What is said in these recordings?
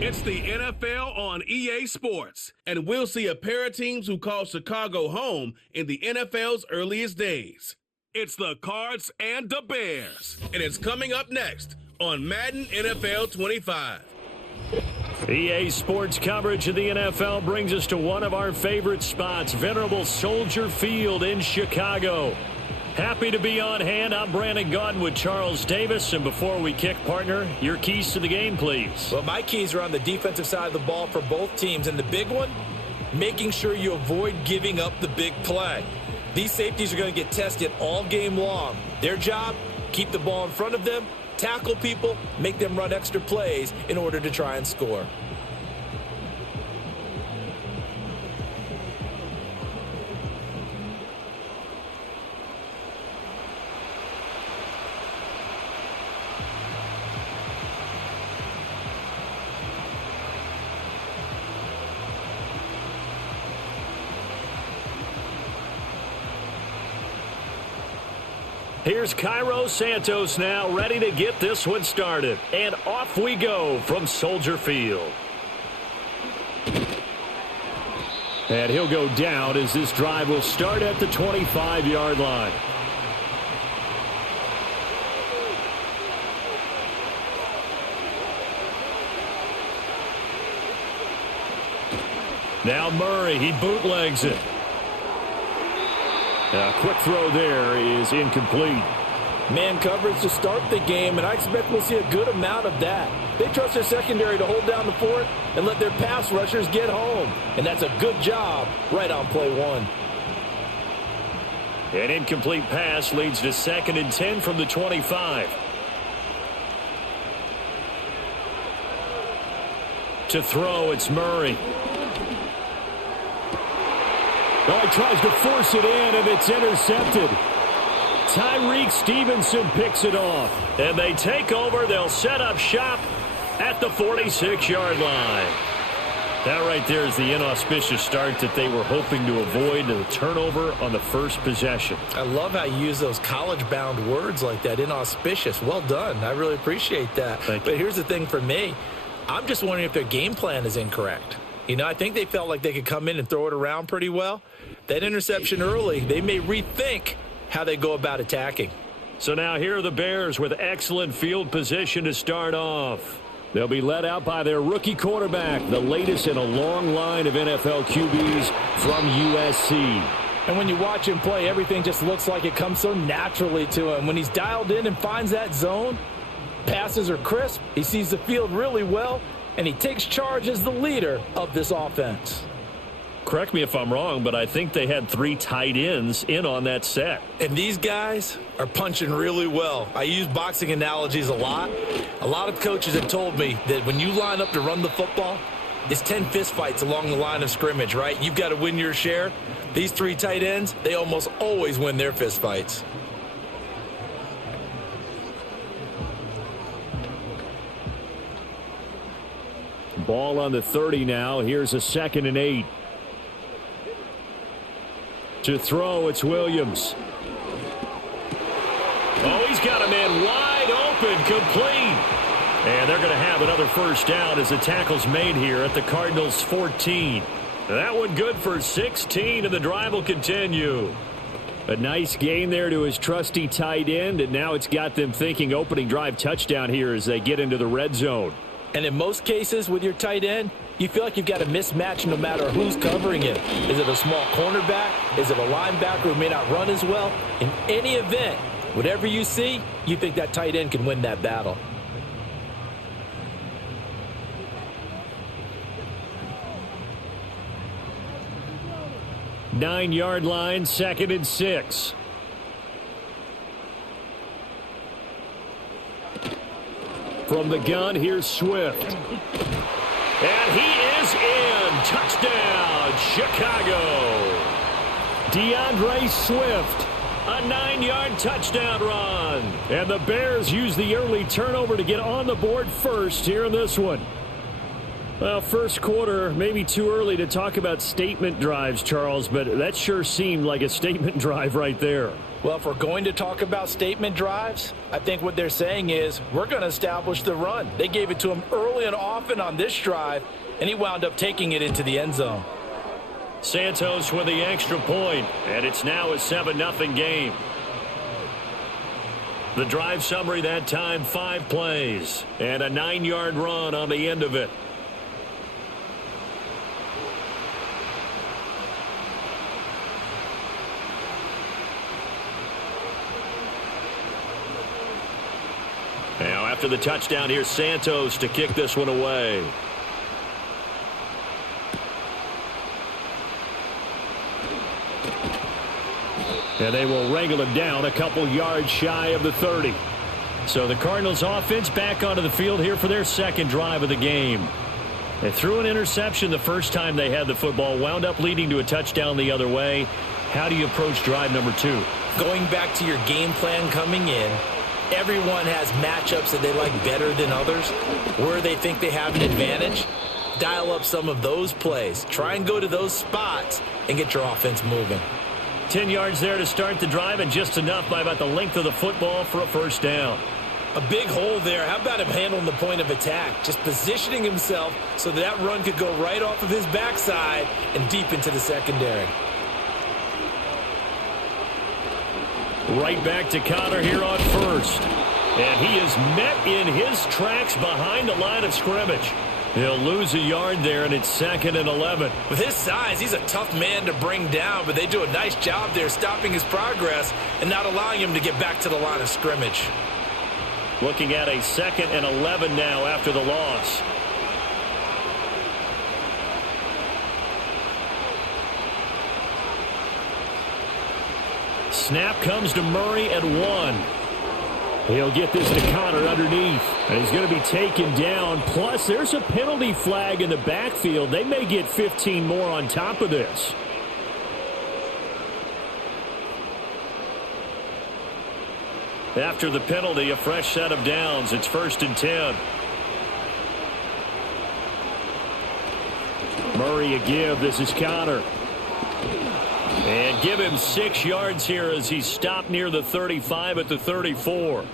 It's the NFL on EA Sports, and we'll see a pair of teams who call Chicago home in the NFL's earliest days. It's the Cards and the Bears, and it's coming up next on Madden NFL 25. EA Sports coverage of the NFL brings us to one of our favorite spots, venerable Soldier Field in Chicago. Happy to be on hand. I'm Brandon Gaudin with Charles Davis. And before we kick, partner, your keys to the game, please. Well, my keys are on the defensive side of the ball for both teams. And the big one, making sure you avoid giving up the big play. These safeties are going to get tested all game long. Their job, keep the ball in front of them, tackle people, make them run extra plays in order to try and score. Here's Cairo Santos now, ready to get this one started. And off we go from Soldier Field. And he'll go down as this drive will start at the 25-yard line. Now Murray, he bootlegs it. A quick throw there is incomplete. Man coverage to start the game, and I expect we'll see a good amount of that. They trust their secondary to hold down the fort and let their pass rushers get home. And that's a good job right on play one. An incomplete pass leads to 2nd and 10 from the 25. To throw, it's Murray. Oh, he tries to force it in, and it's intercepted. Tyreek Stevenson picks it off. And they take over. They'll set up shop at the 46-yard line. That right there is the inauspicious start that they were hoping to avoid, the turnover on the first possession. I love how you use those college-bound words like that, inauspicious. Well done. I really appreciate that. Thank you. But here's the thing for me. I'm just wondering if their game plan is incorrect. You know, I think they felt like they could come in and throw it around pretty well. That interception early, they may rethink how they go about attacking. So now here are the Bears with excellent field position to start off. They'll be led out by their rookie quarterback, the latest in a long line of NFL QBs from USC. And when you watch him play, everything just looks like it comes so naturally to him. When he's dialed in and finds that zone, passes are crisp, he sees the field really well, and he takes charge as the leader of this offense. Correct me if I'm wrong, but I think they had 3 tight ends in on that set. And these guys are punching really well. I use boxing analogies a lot. A lot of coaches have told me that when you line up to run the football, it's 10 fistfights along the line of scrimmage, right? You've got to win your share. These 3 tight ends, they almost always win their fistfights. Ball on the 30 now. Here's a 2nd and 8. To throw, it's Williams. Oh, he's got a man wide open, complete. And they're going to have another first down as the tackle's made here at the Cardinals' 14. That one good for 16, and the drive will continue. A nice gain there to his trusty tight end, and now it's got them thinking opening drive touchdown here as they get into the red zone. And in most cases with your tight end, you feel like you've got a mismatch no matter who's covering him. Is it a small cornerback? Is it a linebacker who may not run as well? In any event, whatever you see, you think that tight end can win that battle. Nine-yard line, 2nd and 6. From the gun, here's Swift. And he is in. Touchdown, Chicago. DeAndre Swift, a 9-yard touchdown run. And the Bears use the early turnover to get on the board first here in this one. Well, first quarter, maybe too early to talk about statement drives, Charles, but that sure seemed like a statement drive right there. Well, if we're going to talk about statement drives, I think what they're saying is we're going to establish the run. They gave it to him early and often on this drive, and he wound up taking it into the end zone. Santos with the extra point, and it's now a 7-0 game. The drive summary that time, 5 plays, and a 9-yard run on the end of it. Now after the touchdown, here's Santos to kick this one away. And they will wrangle him down a couple yards shy of the 30. So the Cardinals offense back onto the field here for their second drive of the game. They threw an interception the first time they had the football, wound up leading to a touchdown the other way. How do you approach drive number 2? Going back to your game plan coming in, everyone has matchups that they like better than others, where they think they have an advantage. Dial up some of those plays. Try and go to those spots and get your offense moving. 10 yards there to start the drive, and just enough by about the length of the football for a first down. A big hole there. How about him handling the point of attack? Just positioning himself so that run could go right off of his backside and deep into the secondary. Right back to Connor here on first. And he is met in his tracks behind the line of scrimmage. He'll lose a yard there, and it's 2nd and 11. With his size, he's a tough man to bring down, but they do a nice job there stopping his progress and not allowing him to get back to the line of scrimmage. Looking at a 2nd and 11 now after the loss. Snap comes to Murray at 1. He'll get this to Connor underneath. And he's going to be taken down. Plus, there's a penalty flag in the backfield. They may get 15 more on top of this. After the penalty, a fresh set of downs. It's 1st and 10. Murray a give. This is Connor. And give him 6 yards here as he stopped near the 35 at the 34.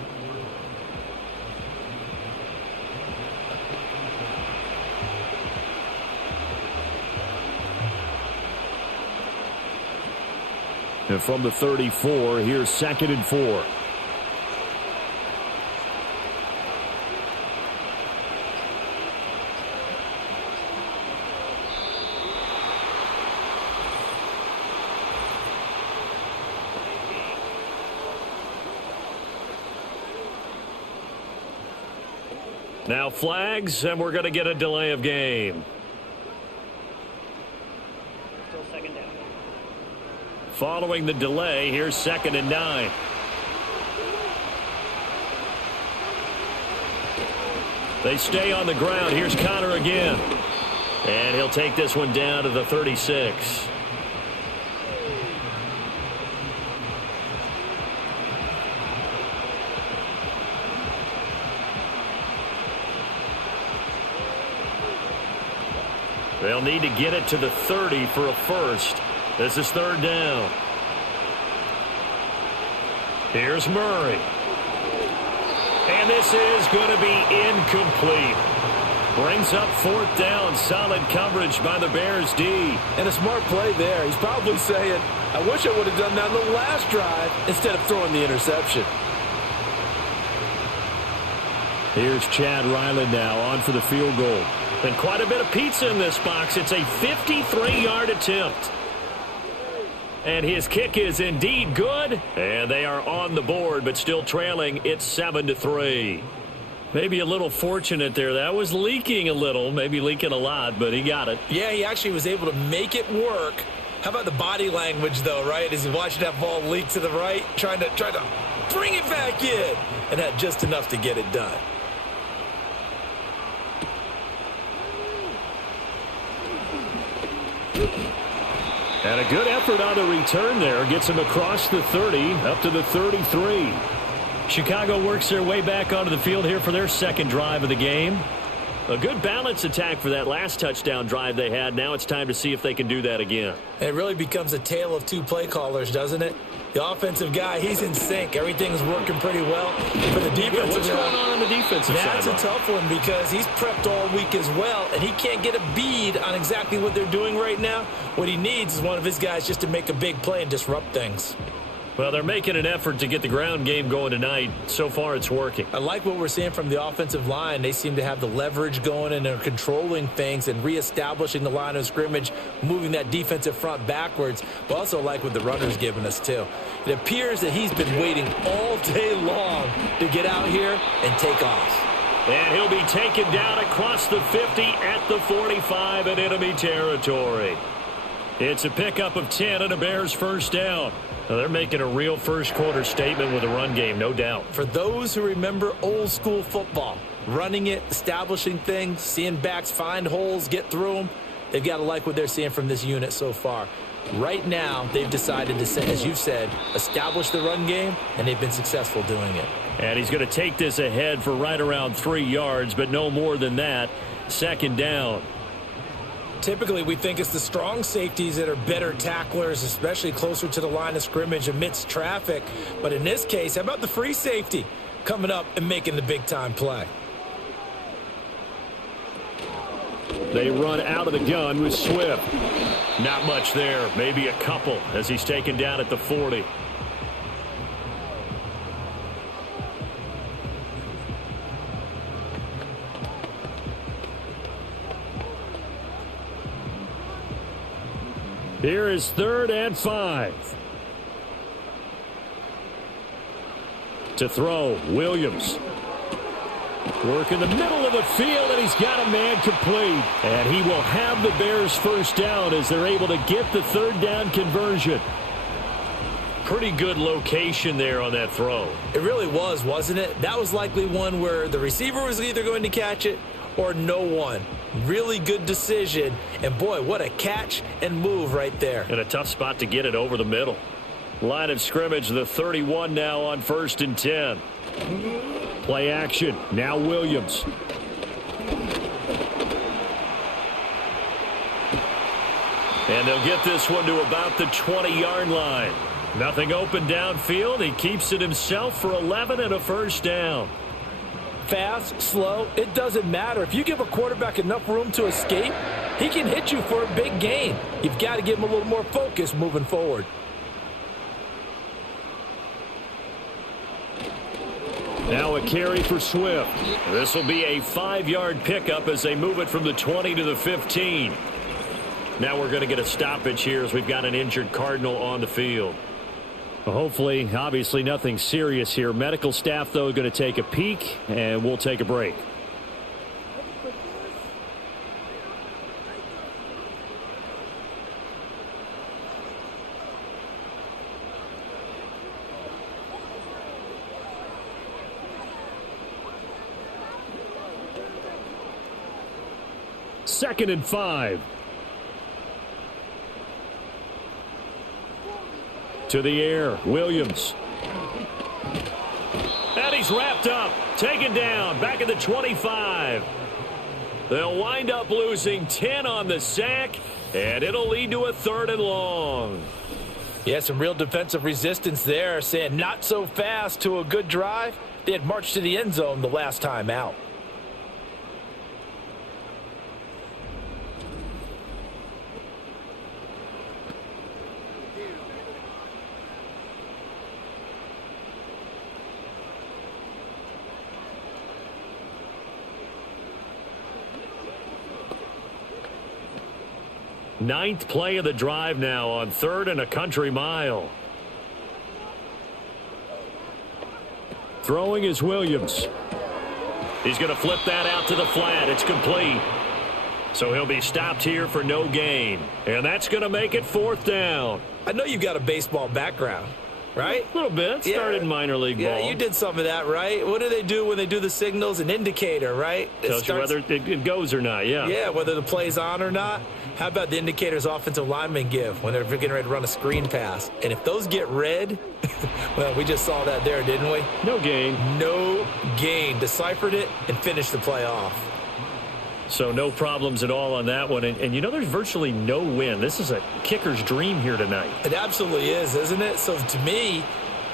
And from the 34, here's 2nd and 4. Now flags, and we're going to get a delay of game. Still 2nd down. Following the delay, here's 2nd and 9. They stay on the ground. Here's Connor again. And he'll take this one down to the 36. They'll need to get it to the 30 for a first. This is 3rd down. Here's Murray. And this is going to be incomplete. Brings up 4th down. Solid coverage by the Bears D. And a smart play there. He's probably saying, I wish I would have done that on the last drive instead of throwing the interception. Here's Chad Ryland now on for the field goal. And quite a bit of pizza in this box. It's a 53-yard attempt. And his kick is indeed good. And they are on the board, but still trailing. It's 7-3. Maybe a little fortunate there. That was leaking a little, maybe leaking a lot, but he got it. Yeah, he actually was able to make it work. How about the body language, though, right? As he watched that ball leak to the right, trying to bring it back in, and had just enough to get it done. And a good effort on the return there. Gets him across the 30, up to the 33. Chicago works their way back onto the field here for their 2nd drive of the game. A good balance attack for that last touchdown drive they had. Now it's time to see if they can do that again. It really becomes a tale of 2 play callers, doesn't it? The offensive guy, he's in sync. Everything's working pretty well. For the defensive what's going on the defensive side? That's a tough one because he's prepped all week as well, and he can't get a bead on exactly what they're doing right now. What he needs is one of his guys just to make a big play and disrupt things. Well, they're making an effort to get the ground game going tonight. So far, it's working. I like what we're seeing from the offensive line. They seem to have the leverage going, and they're controlling things and reestablishing the line of scrimmage, moving that defensive front backwards. But also like what the runner's giving us, too. It appears that he's been waiting all day long to get out here and take off. And he'll be taken down across the 50 at the 45 in enemy territory. It's a pickup of 10 and a Bears first down. Now they're making a real first-quarter statement with a run game, no doubt. For those who remember old-school football, running it, establishing things, seeing backs find holes, get through them, they've got to like what they're seeing from this unit so far. Right now, they've decided to, as you've said, establish the run game, and they've been successful doing it. And he's going to take this ahead for right around 3 yards, but no more than that. Second down. Typically, we think it's the strong safeties that are better tacklers, especially closer to the line of scrimmage amidst traffic. But in this case, how about the free safety coming up and making the big-time play? They run out of the gun with Swift. Not much there, maybe a couple as he's taken down at the 40. Here is 3rd and 5. To throw, Williams. Work in the middle of the field, and he's got a man complete. And he will have the Bears first down as they're able to get the 3rd down conversion. Pretty good location there on that throw. It really was, wasn't it? That was likely one where the receiver was either going to catch it or no one. Really good decision. And, boy, what a catch and move right there. And a tough spot to get it over the middle. Line of scrimmage, the 31 now on 1st and 10. Play action. Now Williams. And they'll get this one to about the 20-yard line. Nothing open downfield. He keeps it himself for 11 and a first down. Fast, slow, it doesn't matter. If you give a quarterback enough room to escape, he can hit you for a big gain. You've got to give him a little more focus moving forward. Now a carry for Swift. This will be a 5-yard pickup as they move it from the 20 to the 15. Now we're going to get a stoppage here as we've got an injured Cardinal on the field. Hopefully, obviously nothing serious here. Medical staff, though, going to take a peek, and we'll take a break. Second and 5. To the air, Williams. And he's wrapped up, taken down, back at the 25. They'll wind up losing 10 on the sack, and it'll lead to a 3rd and long. Yeah, some real defensive resistance there, saying not so fast to a good drive. They had marched to the end zone the last time out. Ninth play of the drive now on 3rd and a country mile. Throwing is Williams. He's going to flip that out to the flat. It's complete. So he'll be stopped here for no gain. And that's going to make it 4th down. I know you've got a baseball background, right? A little bit. Started in minor league ball. Yeah, you did some of that, right? What do they do when they do the signals? An indicator, right? Tells you whether it goes or not, yeah. Yeah, whether the play's on or not. How about the indicators offensive linemen give when they're getting ready to run a screen pass? And if those get red, well, we just saw that there, didn't we? No gain. No gain. Deciphered it and finished the play off. So no problems at all on that one. And you know, there's virtually no wind. This is a kicker's dream here tonight. It absolutely is, isn't it? So to me,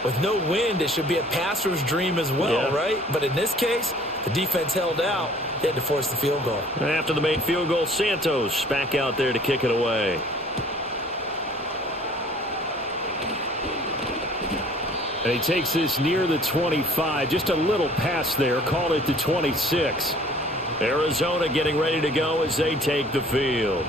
with no wind, it should be a passer's dream as well, right? But in this case, the defense held out. They had to force the field goal. After the made field goal, Santos back out there to kick it away. And he takes this near the 25. Just a little pass there. Called it to 26. Arizona getting ready to go as they take the field.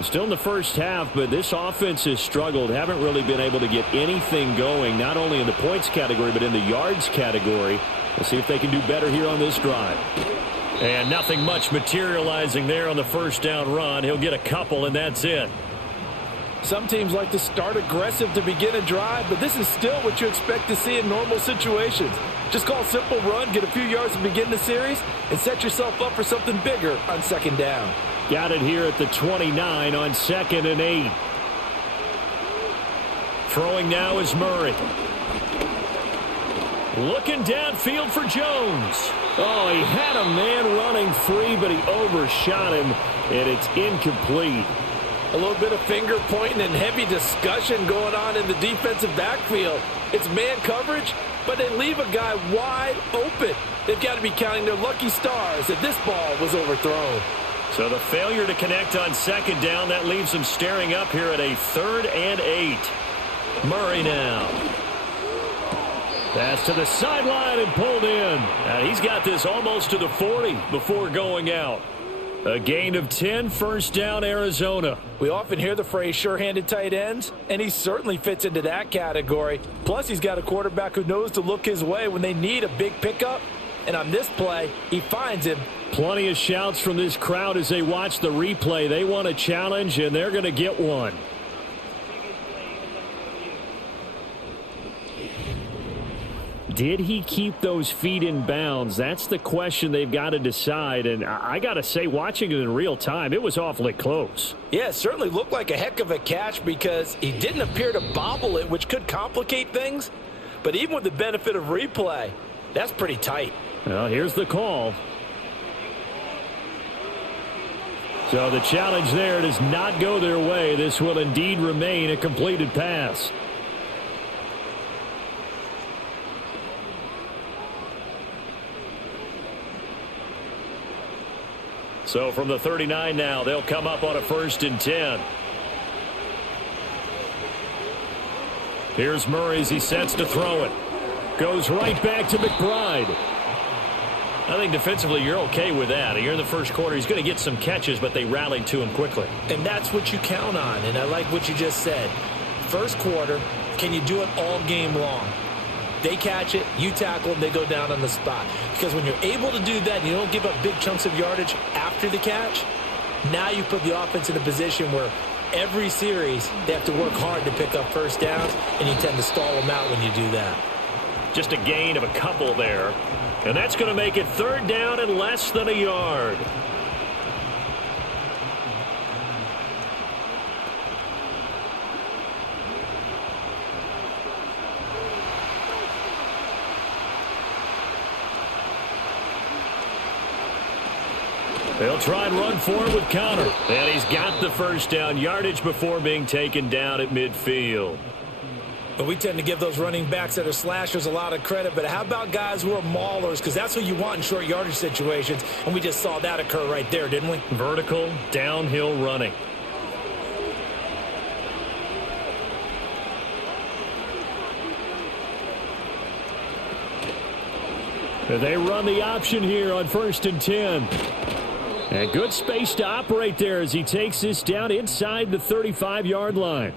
Still in the first half, but this offense has struggled. Haven't really been able to get anything going, not only in the points category, but in the yards category. We'll see if they can do better here on this drive. And nothing much materializing there on the first down run. He'll get a couple, and that's it. Some teams like to start aggressive to begin a drive, but this is still what you expect to see in normal situations. Just call a simple run, get a few yards to begin the series, and set yourself up for something bigger on second down. Got it here at the 29 on 2nd and 8. Throwing now is Murray. Looking downfield for Jones. Oh, he had a man running free, but he overshot him, and it's incomplete. A little bit of finger pointing and heavy discussion going on in the defensive backfield. It's man coverage, but they leave a guy wide open. They've got to be counting their lucky stars that this ball was overthrown. So the failure to connect on second down, that leaves them staring up here at a 3rd and 8. Murray now. Pass to the sideline and pulled in. And he's got this almost to the 40 before going out. A gain of 10, first down, Arizona. We often hear the phrase sure-handed tight ends, and he certainly fits into that category. Plus, he's got a quarterback who knows to look his way when they need a big pickup. And on this play, he finds him. Plenty of shouts from this crowd as they watch the replay. They want a challenge, and they're going to get one. Did he keep those feet in bounds? That's the question they've got to decide. And I got to say, watching it in real time, it was awfully close. Yeah, it certainly looked like a heck of a catch because he didn't appear to bobble it, which could complicate things. But even with the benefit of replay, that's pretty tight. Well, here's the call. So the challenge there does not go their way. This will indeed remain a completed pass. So from the 39 now, they'll come up on a 1st and 10. Here's Murray as he sets to throw it. Goes right back to McBride. I think defensively you're okay with that. You're in the first quarter. He's going to get some catches, but they rallied to him quickly. And that's what you count on, and I like what you just said. First quarter, can you do it all game long? They catch it, you tackle them, they go down on the spot. Because when you're able to do that and you don't give up big chunks of yardage after the catch, now you put the offense in a position where every series they have to work hard to pick up first downs, and you tend to stall them out when you do that. Just a gain of a couple there. And that's going to make it 3rd down and less than a yard. They'll try and run for it with Connor. And he's got the first down, yardage before being taken down at midfield. But we tend to give those running backs that are slashers a lot of credit. But how about guys who are maulers? Because that's what you want in short yardage situations. And we just saw that occur right there, didn't we? Vertical, downhill running. They run the option here on 1st and 10. And good space to operate there as he takes this down inside the 35-yard line.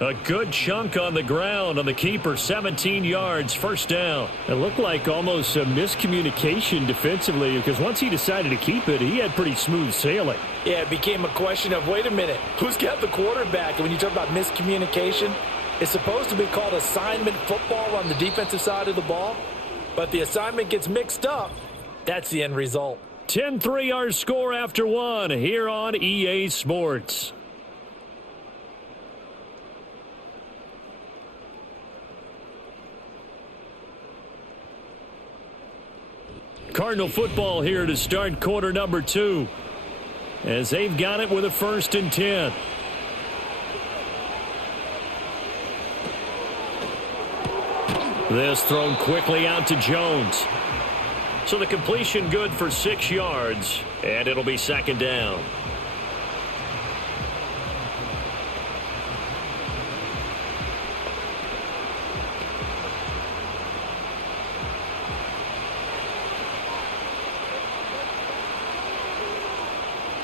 A good chunk on the ground on the keeper, 17 yards, first down. It looked like almost a miscommunication defensively because once he decided to keep it, he had pretty smooth sailing. Yeah, it became a question of, wait a minute, who's got the quarterback? And when you talk about miscommunication, it's supposed to be called assignment football on the defensive side of the ball. But the assignment gets mixed up. That's the end result. 10-3 our score after one here on EA Sports. Cardinal football here to start quarter number 2. as they've got it with a 1st and 10. This thrown quickly out to Jones. So the completion good for 6 yards, and it'll be 2nd down.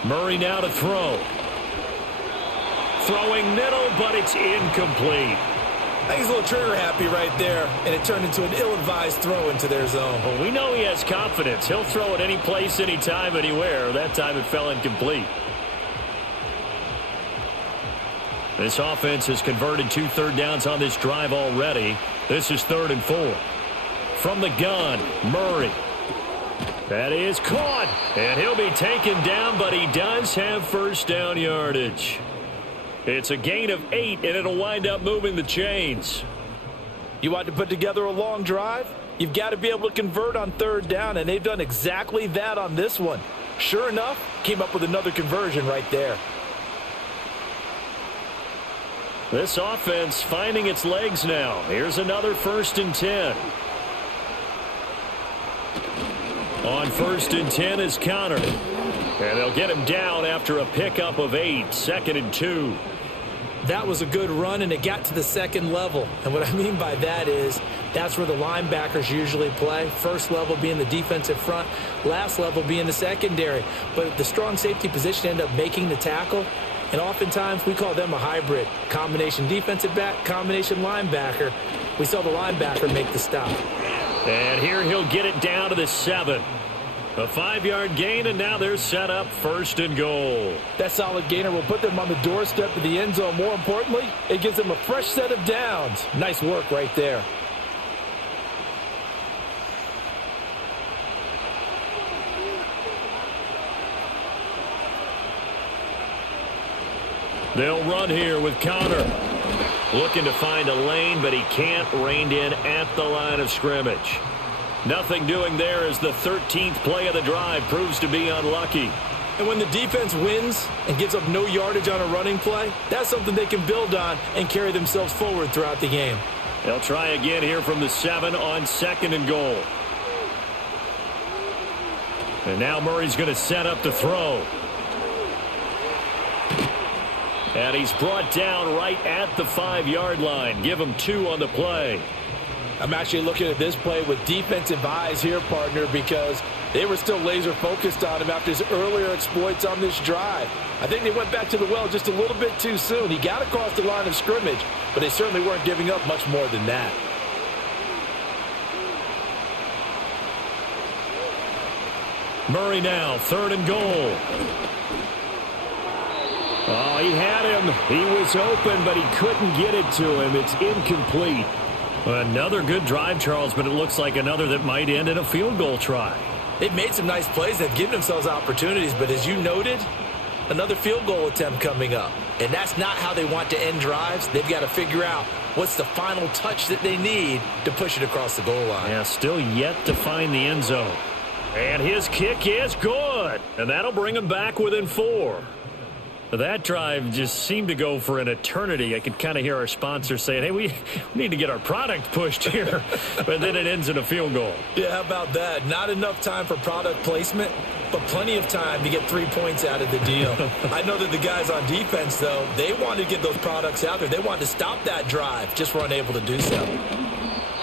Murray now to throw. Throwing middle, but it's incomplete. I think he's a little trigger happy right there, and it turned into an ill-advised throw into their zone. Well, we know he has confidence. He'll throw it any place, anytime, anywhere. That time it fell incomplete. This offense has converted 2 third downs on this drive already. This is 3rd and 4. From the gun, Murray. That is caught, and he'll be taken down, but he does have 1st down yardage. It's a gain of 8, and it'll wind up moving the chains. You want to put together a long drive? You've got to be able to convert on 3rd down, and they've done exactly that on this one. Sure enough, came up with another conversion right there. This offense finding its legs now. Here's another 1st and 10. On 1st and 10 is Connor. And they'll get him down after a pickup of 8, 2nd and 2. That was a good run, and it got to the 2nd level. And what I mean by that is that's where the linebackers usually play. 1st level being the defensive front, last level being the secondary. But the strong safety position ended up making the tackle. And oftentimes we call them a hybrid. Combination defensive back, combination linebacker. We saw the linebacker make the stop. And here he'll get it down to the 7. A 5-yard gain, and now they're set up 1st and goal. That solid gainer will put them on the doorstep of the end zone. More importantly, it gives them a fresh set of downs. Nice work right there. They'll run here with Connor. Looking to find a lane, but he can't. Reined in at the line of scrimmage. Nothing doing there as the 13th play of the drive proves to be unlucky. And when the defense wins and gives up no yardage on a running play, that's something they can build on and carry themselves forward throughout the game. They'll try again here from the 7 on 2nd and goal. And now Murray's going to set up to throw. And he's brought down right at the 5-yard line. Give him 2 on the play. I'm actually looking at this play with defensive eyes here, partner, because they were still laser focused on him after his earlier exploits on this drive. I think they went back to the well just a little bit too soon. He got across the line of scrimmage, but they certainly weren't giving up much more than that. Murray now, 3rd and goal. Oh, he had him. He was open, but he couldn't get it to him. It's incomplete. Another good drive, Charles, but it looks like another that might end in a field goal try. They've made some nice plays. They've given themselves opportunities, but as you noted, another field goal attempt coming up. And that's not how they want to end drives. They've got to figure out what's the final touch that they need to push it across the goal line. Yeah, still yet to find the end zone. And his kick is good. And that'll bring him back within 4. That drive just seemed to go for an eternity. I could kind of hear our sponsors saying, hey, we need to get our product pushed here. But then it ends in a field goal. Yeah, how about that? Not enough time for product placement, but plenty of time to get 3 points out of the deal. I know that the guys on defense, though, they wanted to get those products out there. They wanted to stop that drive, just were unable to do so.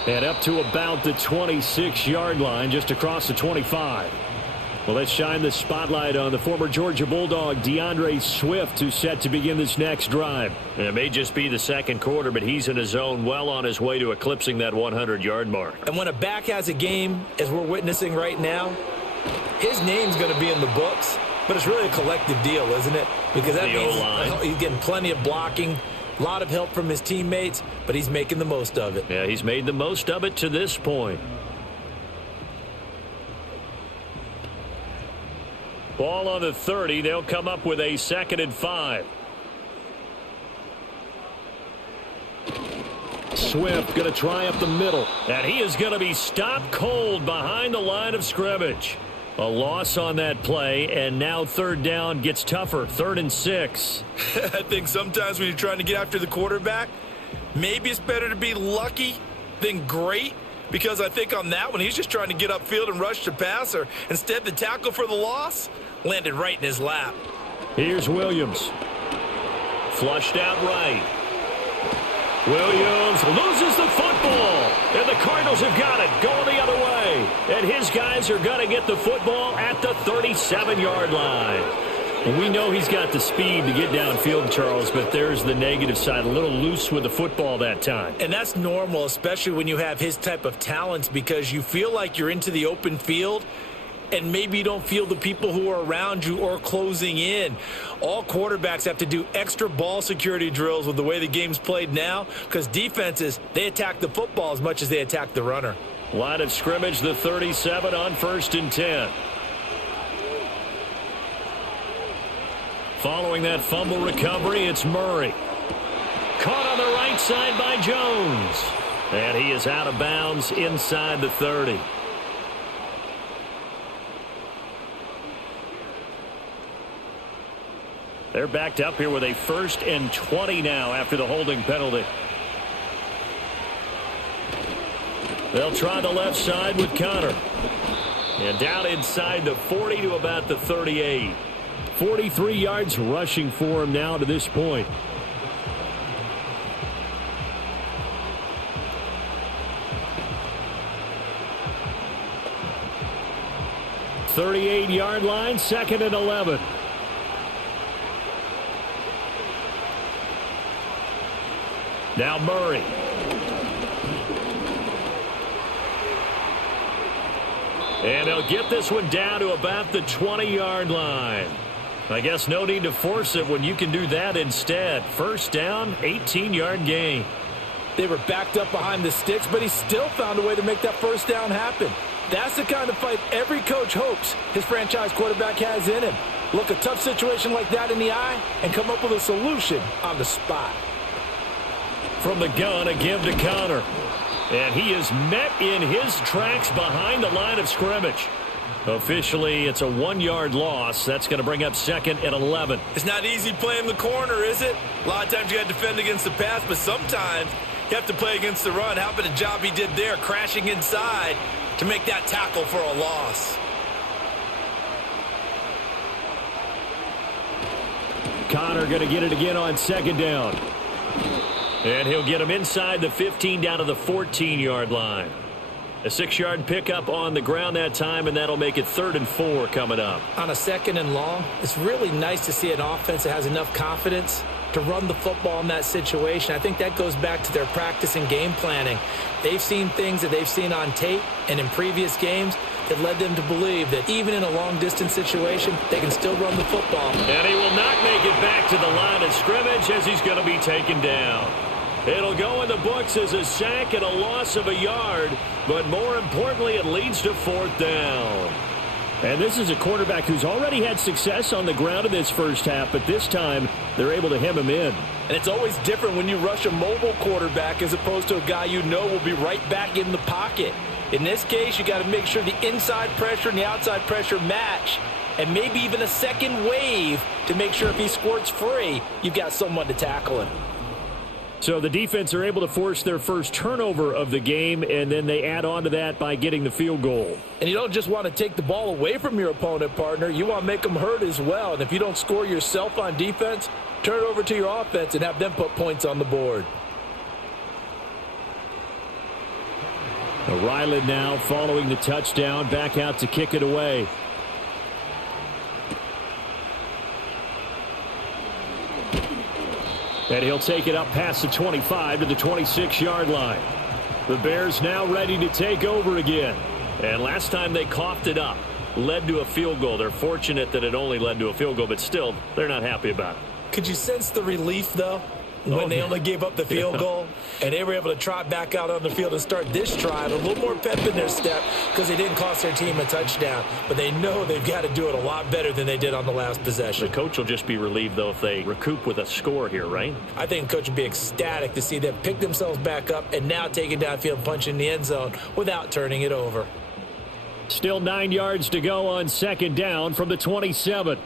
And up to about the 26-yard line, just across the 25. Well, let's shine the spotlight on the former Georgia Bulldog, DeAndre Swift, who's set to begin this next drive. It may just be the 2nd quarter, but he's in his zone, well on his way to eclipsing that 100-yard mark. And when a back has a game, as we're witnessing right now, his name's going to be in the books, but it's really a collective deal, isn't it? Because that means he's getting plenty of blocking, a lot of help from his teammates, but he's making the most of it. Yeah, he's made the most of it to this point. Ball on the 30. They'll come up with a 2nd and 5. Swift going to try up the middle. And he is going to be stopped cold behind the line of scrimmage. A loss on that play, and now third down gets tougher. 3rd and 6. I think sometimes when you're trying to get after the quarterback, maybe it's better to be lucky than great, because I think on that one, he's just trying to get upfield and rush the passer. Instead, the tackle for the loss landed right in his lap. Here's Williams. Flushed out right. Williams loses the football, and the Cardinals have got it going the other way. And his guys are going to get the football at the 37-yard line. We know he's got the speed to get downfield, Charles, but there's the negative side. A little loose with the football that time. And that's normal, especially when you have his type of talents, because you feel like you're into the open field, and maybe you don't feel the people who are around you or closing in. All quarterbacks have to do extra ball security drills with the way the game's played now, because defenses, they attack the football as much as they attack the runner. Line of scrimmage, the 37 on 1st and 10. Following that fumble recovery, it's Murray. Caught on the right side by Jones. And he is out of bounds inside the 30. They're backed up here with a 1st and 20 now after the holding penalty. They'll try the left side with Connor. And down inside the 40 to about the 38. 43 yards rushing for him now to this point. "38-yard line, 2nd and 11. Now Murray. And they'll get this one down to about the 20-yard line. I guess no need to force it when you can do that instead. 1st down, 18-yard gain. They were backed up behind the sticks, but he still found a way to make that 1st down happen. That's the kind of fight every coach hopes his franchise quarterback has in him. Look a tough situation like that in the eye and come up with a solution on the spot. From the gun, a give to Connor. And he is met in his tracks behind the line of scrimmage. Officially, it's a 1-yard loss. That's going to bring up 2nd and 11. It's not easy playing the corner, is it? A lot of times you got to defend against the pass, but sometimes you have to play against the run. How about the job he did there, crashing inside to make that tackle for a loss? Connor going to get it again on 2nd down. And he'll get him inside the 15 down to the 14-yard line. A 6-yard pickup on the ground that time, and that'll make it 3rd and 4 coming up. On a 2nd and long, it's really nice to see an offense that has enough confidence to run the football in that situation. I think that goes back to their practice and game planning. They've seen things that they've seen on tape and in previous games that led them to believe that even in a long-distance situation, they can still run the football. And he will not make it back to the line of scrimmage as he's going to be taken down. It'll go in the books as a sack and a loss of a yard, but more importantly, it leads to 4th down. And this is a quarterback who's already had success on the ground in this first half, but this time they're able to hem him in. And it's always different when you rush a mobile quarterback as opposed to a guy you know will be right back in the pocket. In this case, you got to make sure the inside pressure and the outside pressure match, and maybe even a second wave to make sure if he squirts free, you've got someone to tackle him. So the defense are able to force their first turnover of the game, and then they add on to that by getting the field goal. And you don't just want to take the ball away from your opponent, partner. You want to make them hurt as well. And if you don't score yourself on defense, turn it over to your offense and have them put points on the board. Ryland now following the touchdown, back out to kick it away. And he'll take it up past the 25 to the 26-yard line. The Bears now ready to take over again. And last time they coughed it up, led to a field goal. They're fortunate that it only led to a field goal, but still, they're not happy about it. Could you sense the relief, though, when they only gave up the field goal and they were able to trot back out on the field and start this drive, a little more pep in their step because they didn't cost their team a touchdown, but they know they've got to do it a lot better than they did on the last possession. The coach will just be relieved, though, if they recoup with a score here, right? I think the coach would be ecstatic to see them pick themselves back up and now take it downfield, punch in the end zone without turning it over. Still 9 yards to go on second down from the 27.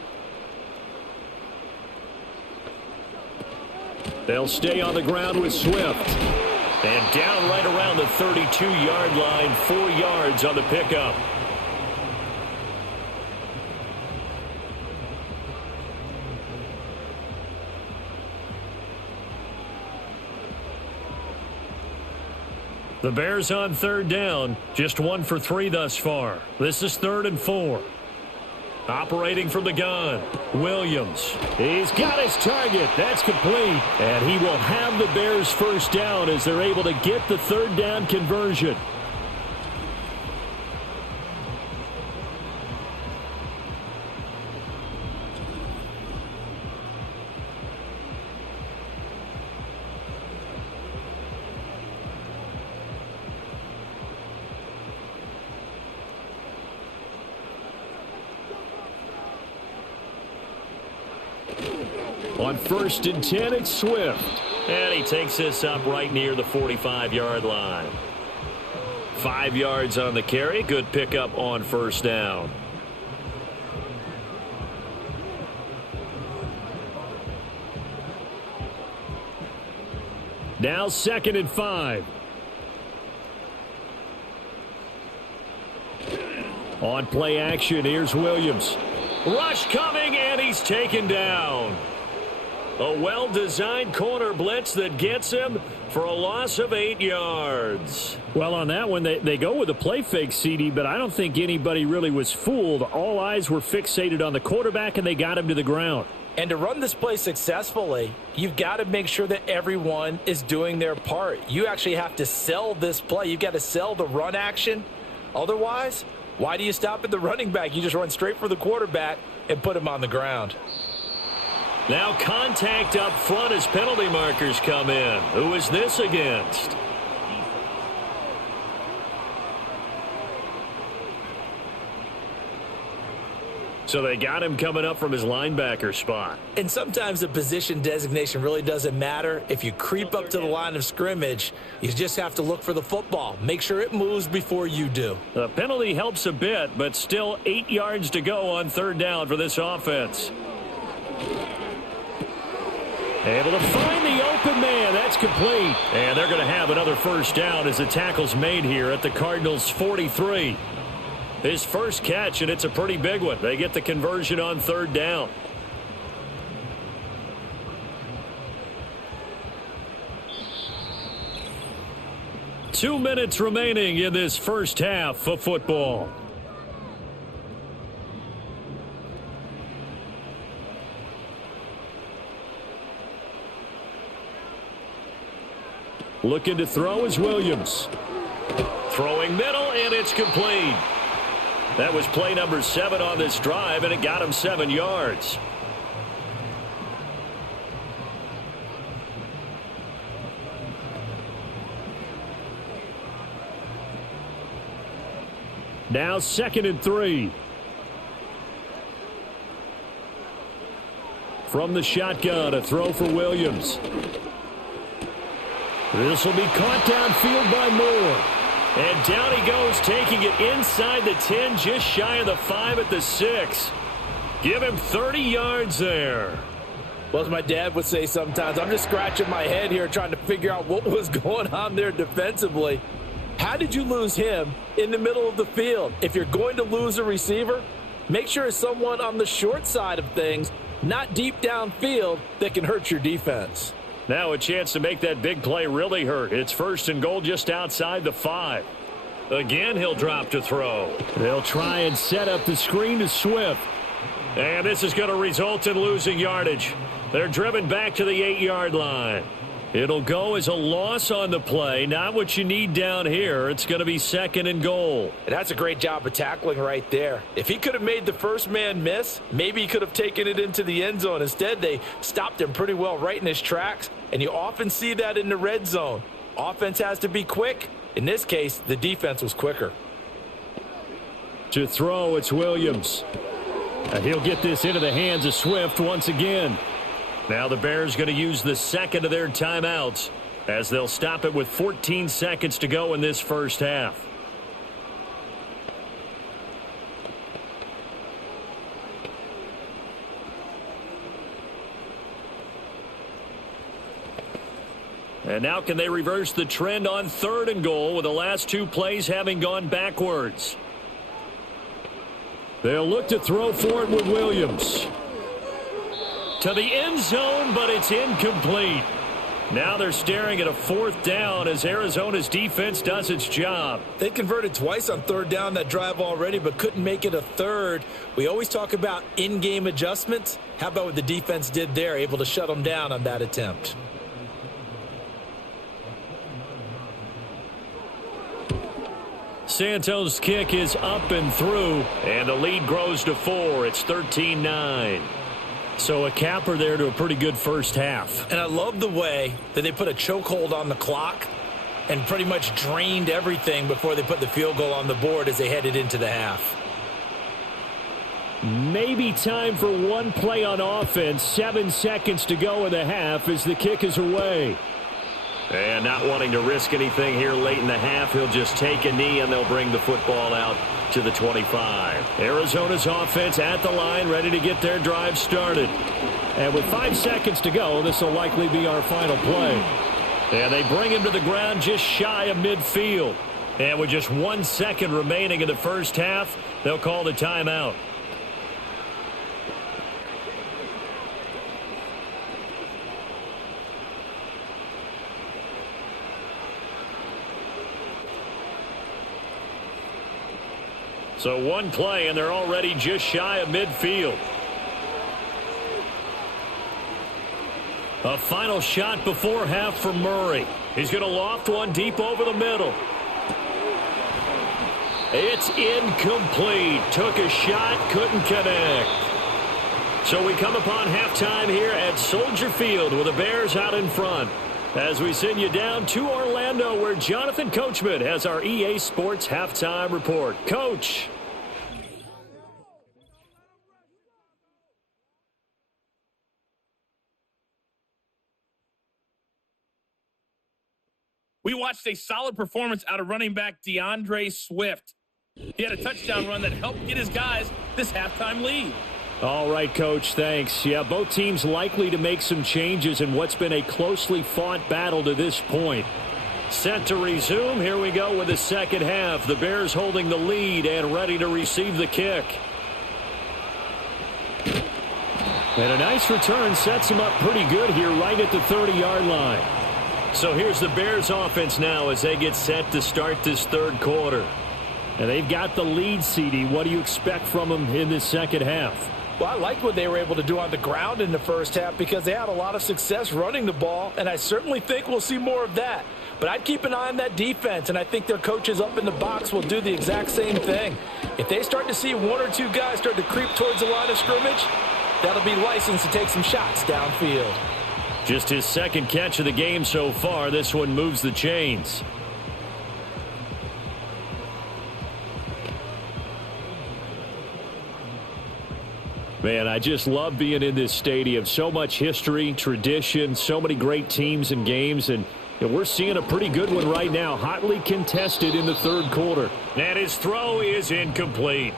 They'll stay on the ground with Swift. And down right around the 32-yard line, 4 yards on the pickup. The Bears on third down, just 1 for 3 thus far. This is 3rd and 4. Operating from the gun, Williams. He's got his target. That's complete. And he will have the Bears first down as they're able to get the third down conversion. On 1st and 10, it's Swift. And he takes this up right near the 45-yard line. 5 yards on the carry. Good pickup on first down. Now 2nd and 5. On play action, here's Williams. Rush coming, and he's taken down. A well-designed corner blitz that gets him for a loss of 8 yards. Well, on that one, they go with a play fake, CD, but I don't think anybody really was fooled. All eyes were fixated on the quarterback, and they got him to the ground. And to run this play successfully, you've got to make sure that everyone is doing their part. You actually have to sell this play. You've got to sell the run action. Otherwise, why do you stop at the running back? You just run straight for the quarterback and put him on the ground. Now contact up front as penalty markers come in. Who is this against? So they got him coming up from his linebacker spot. And sometimes the position designation really doesn't matter. If you creep up to the line of scrimmage, you just have to look for the football. Make sure it moves before you do. The penalty helps a bit, but still 8 yards to go on third down for this offense. Able to find the open man. That's complete. And they're going to have another first down as the tackle's made here at the Cardinals' 43. His first catch, and it's a pretty big one. They get the conversion on third down. Two minutes remaining in this first half of football. Looking to throw is Williams. Throwing middle, and it's complete. That was play number 7 on this drive, and it got him 7 yards. Now 2nd and 3. From the shotgun, a throw for Williams. This will be caught downfield by Moore. And down he goes, taking it inside the 10, just shy of the 5 at the 6. Give him 30 yards there. Well, as my dad would say sometimes, I'm just scratching my head here trying to figure out what was going on there defensively. How did you lose him in the middle of the field? If you're going to lose a receiver, make sure it's someone on the short side of things, not deep downfield, that can hurt your defense. Now a chance to make that big play really hurt. It's 1st and goal just outside the 5. Again, he'll drop to throw. They'll try and set up the screen to Swift. And this is going to result in losing yardage. They're driven back to the 8-yard line. It'll go as a loss on the play. Not what you need down here. It's going to be 2nd and goal. And that's a great job of tackling right there. If he could have made the first man miss, maybe he could have taken it into the end zone. Instead, they stopped him pretty well right in his tracks. And you often see that in the red zone. Offense has to be quick. In this case, the defense was quicker. To throw, it's Williams. And he'll get this into the hands of Swift once again. Now the Bears going to use the second of their timeouts as they'll stop it with 14 seconds to go in this first half. And now can they reverse the trend on 3rd and goal with the last 2 plays having gone backwards? They'll look to throw for it with Williams. To the end zone, but it's incomplete. Now they're staring at a 4th down as Arizona's defense does its job. They converted twice on 3rd down that drive already, but couldn't make it a 3rd. We always talk about in-game adjustments. How about what the defense did there, able to shut them down on that attempt? Santos' kick is up and through, and the lead grows to 4. It's 13-9. So a capper there to a pretty good first half. And I love the way that they put a chokehold on the clock and pretty much drained everything before they put the field goal on the board as they headed into the half. Maybe time for one play on offense. 7 seconds to go in the half as the kick is away. And not wanting to risk anything here late in the half, he'll just take a knee and they'll bring the football out to the 25. Arizona's offense at the line, ready to get their drive started. And with 5 seconds to go, this will likely be our final play. And they bring him to the ground just shy of midfield. And with just 1 second remaining in the first half, they'll call the timeout. So 1 play, and they're already just shy of midfield. A final shot before half for Murray. He's going to loft one deep over the middle. It's incomplete. Took a shot, couldn't connect. So we come upon halftime here at Soldier Field with the Bears out in front. As we send you down to Orlando, where Jonathan Coachman has our EA Sports halftime report. Coach. We watched a solid performance out of running back DeAndre Swift. He had a touchdown run that helped get his guys this halftime lead. All right, Coach, thanks. Yeah, both teams likely to make some changes in what's been a closely fought battle to this point. Set to resume. Here we go with the second half. The Bears holding the lead and ready to receive the kick. And a nice return sets them up pretty good here right at the 30-yard line. So here's the Bears offense now as they get set to start this 3rd quarter. And they've got the lead, CD. What do you expect from them in this second half? Well, I like what they were able to do on the ground in the first half because they had a lot of success running the ball, and I certainly think we'll see more of that. But I'd keep an eye on that defense, and I think their coaches up in the box will do the exact same thing. If they start to see 1 or 2 guys start to creep towards the line of scrimmage, that'll be licensed to take some shots downfield. Just his 2nd catch of the game so far. This one moves the chains. Man, I just love being in this stadium. So much history, tradition, so many great teams and games, and we're seeing a pretty good one right now. Hotly contested in the 3rd quarter. And his throw is incomplete.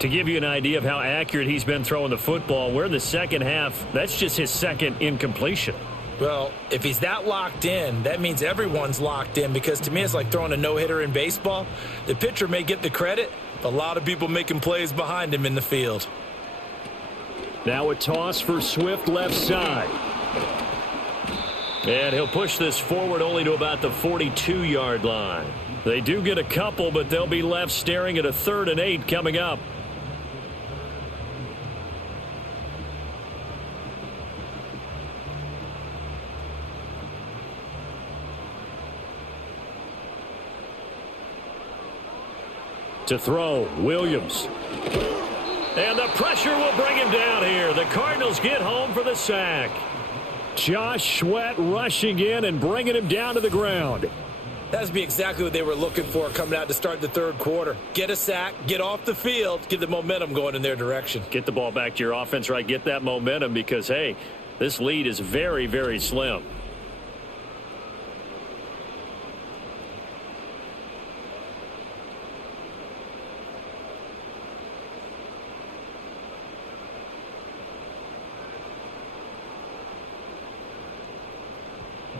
To give you an idea of how accurate he's been throwing the football, we're in the second half. That's just his 2nd incompletion. Well, if he's that locked in, that means everyone's locked in because to me it's like throwing a no-hitter in baseball. The pitcher may get the credit, but a lot of people making plays behind him in the field. Now a toss for Swift left side. And he'll push this forward only to about the 42-yard line. They do get a couple, but they'll be left staring at a 3rd and 8 coming up. To throw, Williams. And the pressure will bring him down here. The Cardinals get home for the sack. Josh Sweat rushing in and bringing him down to the ground. That's be exactly what they were looking for coming out to start the 3rd quarter. Get a sack, get off the field, get the momentum going in their direction. Get the ball back to your offense, right? Get that momentum because, hey, this lead is very, very slim.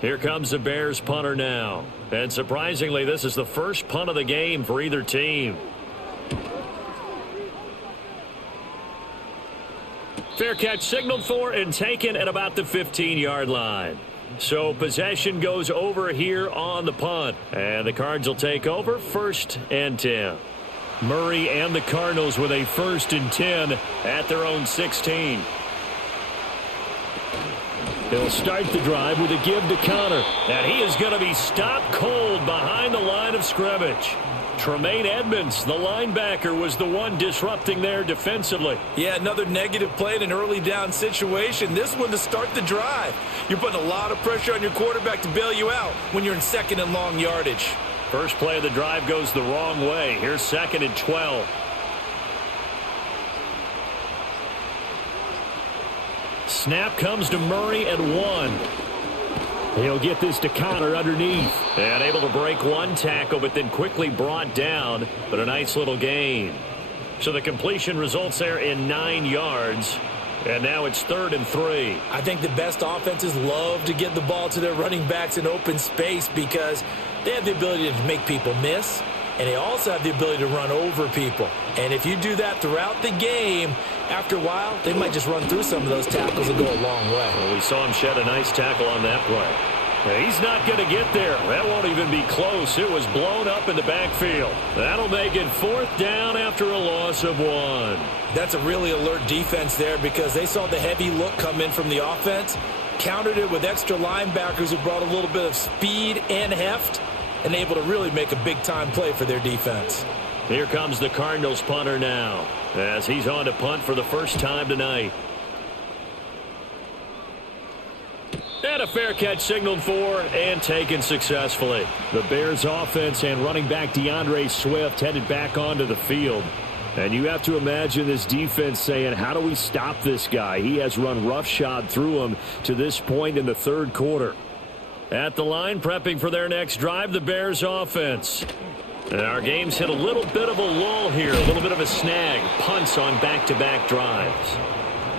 Here comes the Bears punter now. And surprisingly, this is the first punt of the game for either team. Fair catch signaled for and taken at about the 15-yard line. So possession goes over here on the punt. And the Cards will take over 1st and 10. Murray and the Cardinals with a 1st and 10 at their own 16. He'll start the drive with a give to Connor. And he is going to be stopped cold behind the line of scrimmage. Tremaine Edmonds, the linebacker, was the one disrupting there defensively. Yeah, another negative play in an early down situation. This one to start the drive. You're putting a lot of pressure on your quarterback to bail you out when you're in 2nd and long yardage. First play of the drive goes the wrong way. Here's 2nd and 12. Snap comes to Murray at 1. He'll get this to Connor underneath. And able to break one tackle, but then quickly brought down. But a nice little gain. So the completion results there in 9 yards. And now it's 3rd and 3. I think the best offenses love to get the ball to their running backs in open space because they have the ability to make people miss. And they also have the ability to run over people. And if you do that throughout the game, after a while, they might just run through some of those tackles and go a long way. Well, we saw him shed a nice tackle on that play. Now, he's not going to get there. That won't even be close. It was blown up in the backfield. That'll make it 4th down after a loss of 1. That's a really alert defense there because they saw the heavy look come in from the offense, countered it with extra linebackers who brought a little bit of speed and heft, and able to really make a big-time play for their defense. Here comes the Cardinals punter now as he's on to punt for the first time tonight. And a fair catch signaled for and taken successfully. The Bears offense and running back DeAndre Swift headed back onto the field. And you have to imagine this defense saying, how do we stop this guy? He has run roughshod through him to this point in the 3rd quarter. At the line, prepping for their next drive, the Bears offense. And our game's hit a little bit of a lull here, a little bit of a snag. Punts on back-to-back drives.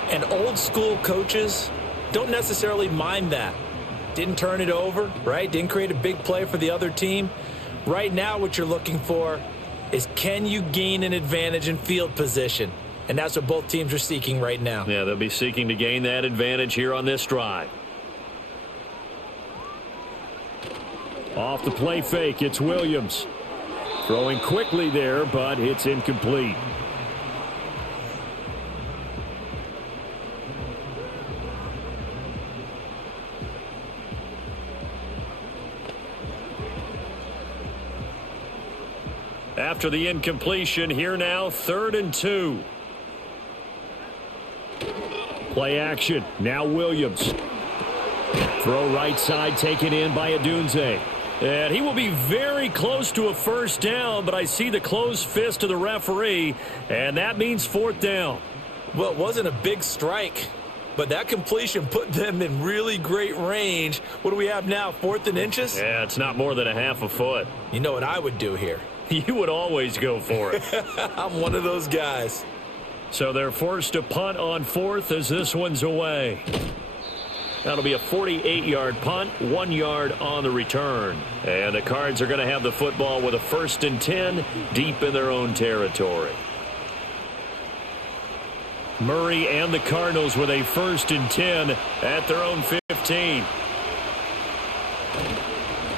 And old school coaches don't necessarily mind that. Didn't turn it over, right? Didn't create a big play for the other team. Right now what you're looking for is can you gain an advantage in field position? And that's what both teams are seeking right now. Yeah, they'll be seeking to gain that advantage here on this drive. Off the play fake, it's Williams. Throwing quickly there, but it's incomplete. After the incompletion, here now, 3rd and 2. Play action, now Williams. Throw right side, taken in by Adunze. And he will be very close to a 1st down, but I see the closed fist of the referee, and that means 4th down. Well, it wasn't a big strike, but that completion put them in really great range. What do we have now, 4th and inches? Yeah, it's not more than a half a foot. You know what I would do here? You would always go for it. I'm one of those guys. So they're forced to punt on 4th as this one's away. That'll be a 48-yard punt, 1 yard on the return. And the Cards are going to have the football with a 1st and 10 deep in their own territory. Murray and the Cardinals with a 1st and 10 at their own 15.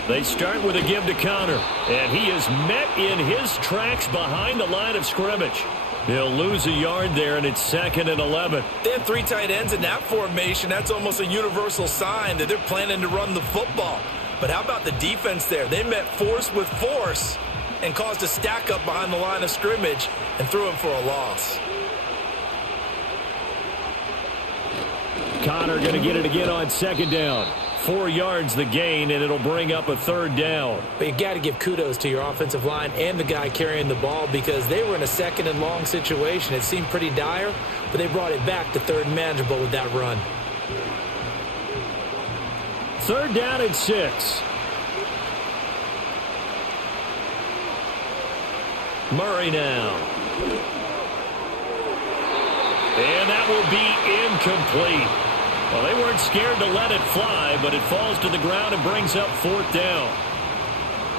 They start with a give to Connor, and he is met in his tracks behind the line of scrimmage. He'll lose a yard there, and it's 2nd and 11. They have 3 tight ends in that formation. That's almost a universal sign that they're planning to run the football. But how about the defense there? They met force with force and caused a stack up behind the line of scrimmage and threw him for a loss. Connor going to get it again on 2nd down. 4 yards the gain, and it'll bring up a 3rd down. But you got to give kudos to your offensive line and the guy carrying the ball because they were in a 2nd and long situation. It seemed pretty dire, but they brought it back to 3rd and manageable with that run. 3rd down and 6. Murray now. And that will be incomplete. Well, they weren't scared to let it fly, but it falls to the ground and brings up 4th down.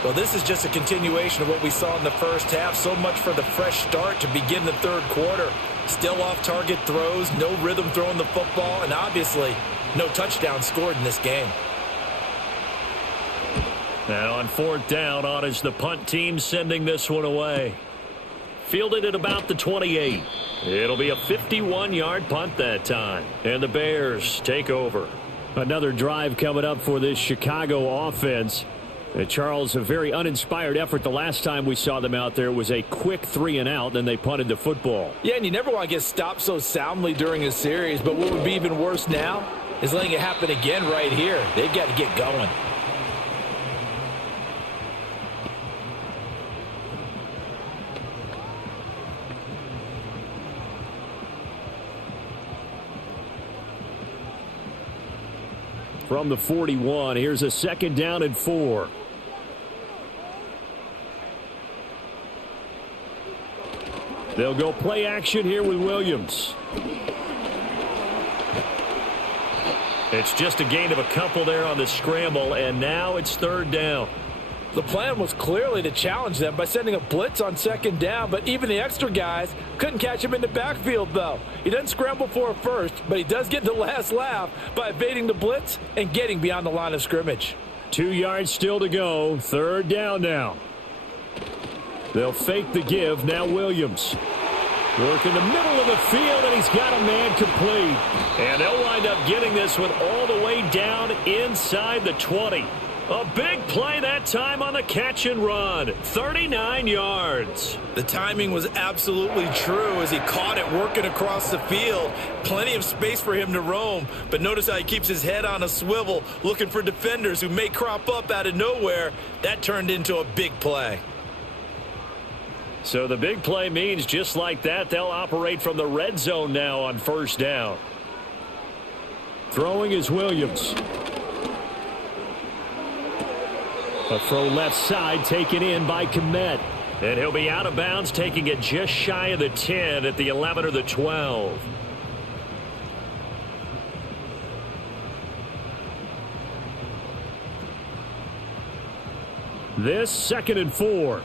Well, this is just a continuation of what we saw in the first half. So much for the fresh start to begin the third quarter. Still off-target throws, no rhythm throwing the football, and obviously no touchdown scored in this game. And on 4th down, on is the punt team sending this one away. Fielded at about the 28. It'll be a 51-yard punt that time. And the Bears take over. Another drive coming up for this Chicago offense. Charles, a very uninspired effort. The last time we saw them out there was a quick 3-and-out, then they punted the football. Yeah, and you never want to get stopped so soundly during a series, but what would be even worse now is letting it happen again right here. They've got to get going. From the 41, here's a 2nd down and 4. They'll go play action here with Williams. It's just a gain of a couple there on the scramble, and now it's 3rd down. The plan was clearly to challenge them by sending a blitz on 2nd down, but even the extra guys couldn't catch him in the backfield, though. He doesn't scramble for a first, but he does get the last laugh by evading the blitz and getting beyond the line of scrimmage. 2 yards still to go. 3rd down now. They'll fake the give. Now Williams. Work in the middle of the field, and he's got a man complete. And they'll wind up getting this one all the way down inside the 20. A big play that time on the catch and run. 39 yards. The timing was absolutely true as he caught it working across the field. Plenty of space for him to roam, but notice how he keeps his head on a swivel looking for defenders who may crop up out of nowhere. That turned into a big play. So the big play means just like that, they'll operate from the red zone now on 1st down. Throwing is Williams. A throw left side taken in by Kmet. And he'll be out of bounds, taking it just shy of the 10 at the 11 or the 12. This 2nd and 4.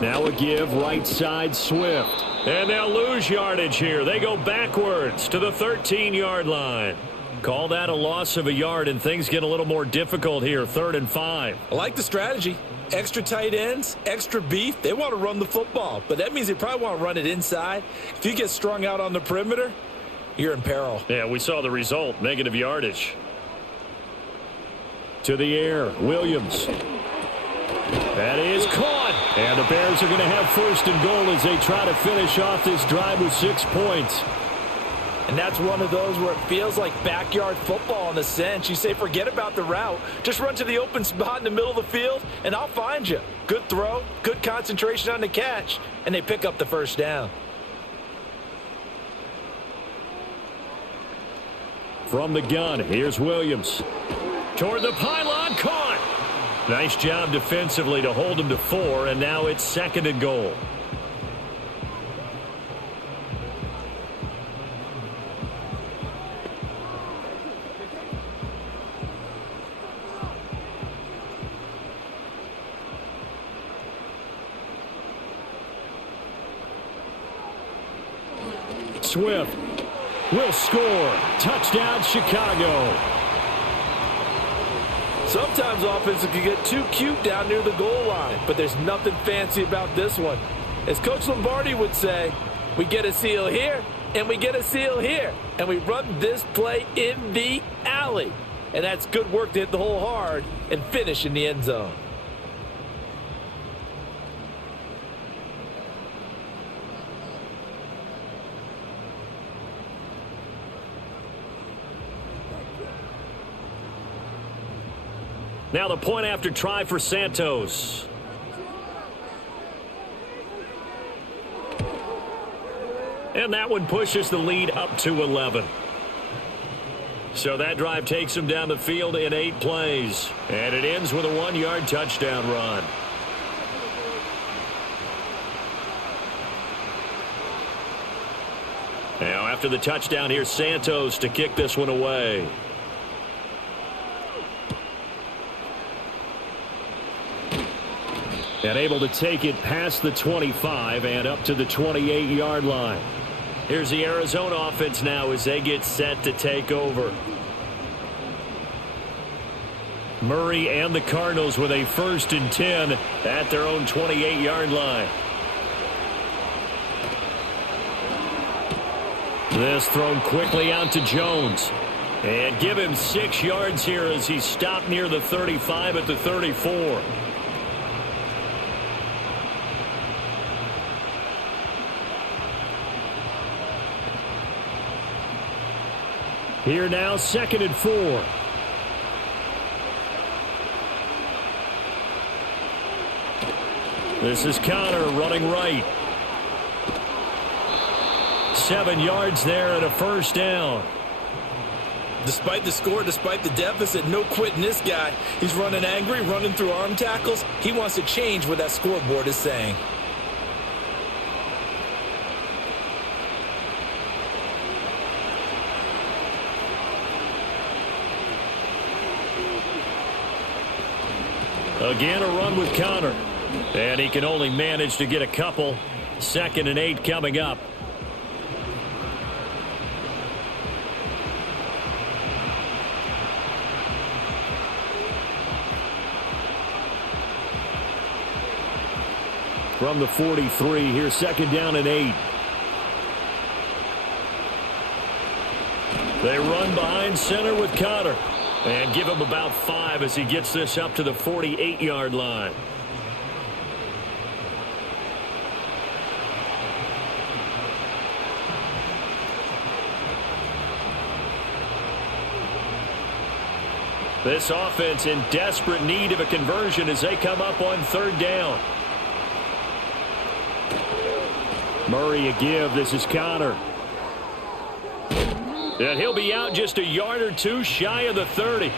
Now a give right side Swift. And they'll lose yardage here. They go backwards to the 13-yard line. Call that a loss of a yard, and things get a little more difficult here. 3rd and 5. I like the strategy. Extra tight ends, extra beef. They want to run the football, but that means they probably want to run it inside. If you get strung out on the perimeter, you're in peril. Yeah, we saw the result. Negative yardage. To the air, Williams. That is caught. And the Bears are going to have 1st and goal as they try to finish off this drive with 6 points. And that's one of those where it feels like backyard football in a sense. You say, forget about the route. Just run to the open spot in the middle of the field, and I'll find you. Good throw, good concentration on the catch, and they pick up the 1st down. From the gun, here's Williams. Toward the pylon, caught. Nice job defensively to hold him to 4, and now it's 2nd and goal. Swift will score. Touchdown, Chicago. Sometimes offenses can get too cute down near the goal line, but there's nothing fancy about this one. As Coach Lombardi would say, we get a seal here, and we get a seal here, and we run this play in the alley. And that's good work to hit the hole hard and finish in the end zone. Now the point after try for Santos. And that one pushes the lead up to 11. So that drive takes them down the field in 8 plays. And it ends with a 1-yard touchdown run. Now after the touchdown, here's Santos to kick this one away. And able to take it past the 25 and up to the 28-yard line. Here's the Arizona offense now as they get set to take over. Murray and the Cardinals with a 1st and 10 at their own 28-yard line. This thrown quickly out to Jones. And give him 6 yards here as he stopped near the 35 at the 34. Here now, 2nd and 4. This is Connor running right. 7 yards there and a 1st down. Despite the score, despite the deficit, no quitting this guy. He's running angry, running through arm tackles. He wants to change what that scoreboard is saying. Again, a run with Connor. And he can only manage to get a couple. 2nd and 8 coming up. From the 43, here's 2nd down and 8. They run behind center with Connor. And give him about 5 as he gets this up to the 48-yard line. This offense in desperate need of a conversion as they come up on 3rd down. Murray a give. This is Connor. And he'll be out just a yard or 2 shy of the 30.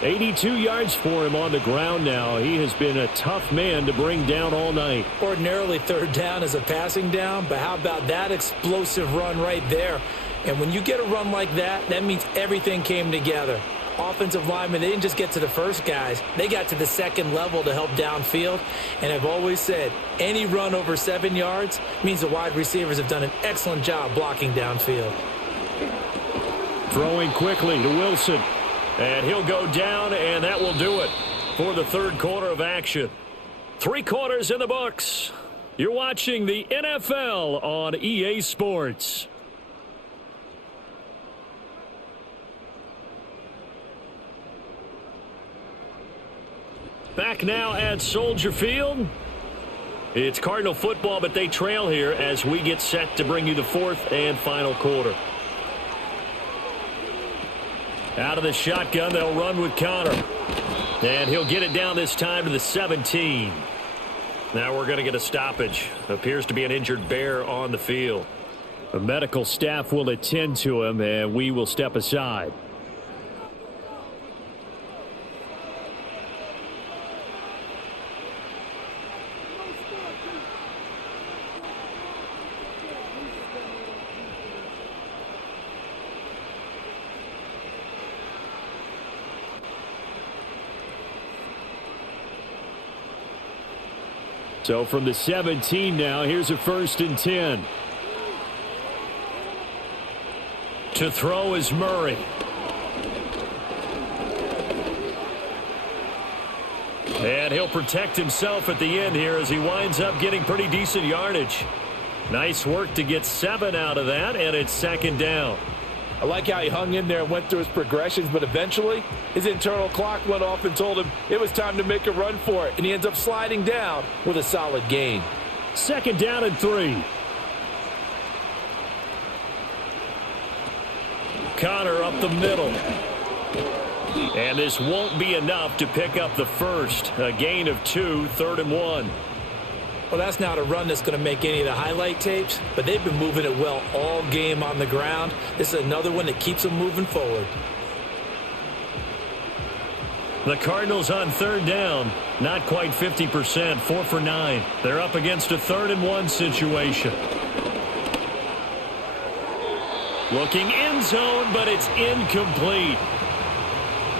82 yards for him on the ground now. He has been a tough man to bring down all night. Ordinarily, 3rd down is a passing down, but how about that explosive run right there? And when you get a run like that, that means everything came together. Offensive linemen, they didn't just get to the first guys. They got to the 2nd level to help downfield. And I've always said, any run over 7 yards means the wide receivers have done an excellent job blocking downfield. Throwing quickly to Wilson. And he'll go down, and that will do it for the 3rd quarter of action. 3 quarters in the books. You're watching the NFL on EA Sports. Back now at Soldier Field. It's Cardinal football, but they trail here as we get set to bring you the 4th and final quarter. Out of the shotgun, they'll run with Connor. And he'll get it down this time to the 17. Now we're going to get a stoppage. Appears to be an injured Bear on the field. The medical staff will attend to him, and we will step aside. So from the 17 now, here's a 1st and 10. To throw is Murray. And he'll protect himself at the end here as he winds up getting pretty decent yardage. Nice work to get 7 out of that, and it's 2nd down. I like how he hung in there and went through his progressions, but eventually his internal clock went off and told him it was time to make a run for it, and he ends up sliding down with a solid gain. 2nd down and 3. Connor up the middle. And this won't be enough to pick up the 1st. A gain of 2, 3rd and 1. Well, that's not a run that's going to make any of the highlight tapes, but they've been moving it well all game on the ground. This is another one that keeps them moving forward. The Cardinals on 3rd down, not quite 50%, 4 for 9. They're up against a 3rd and 1 situation. Looking end zone, but it's incomplete.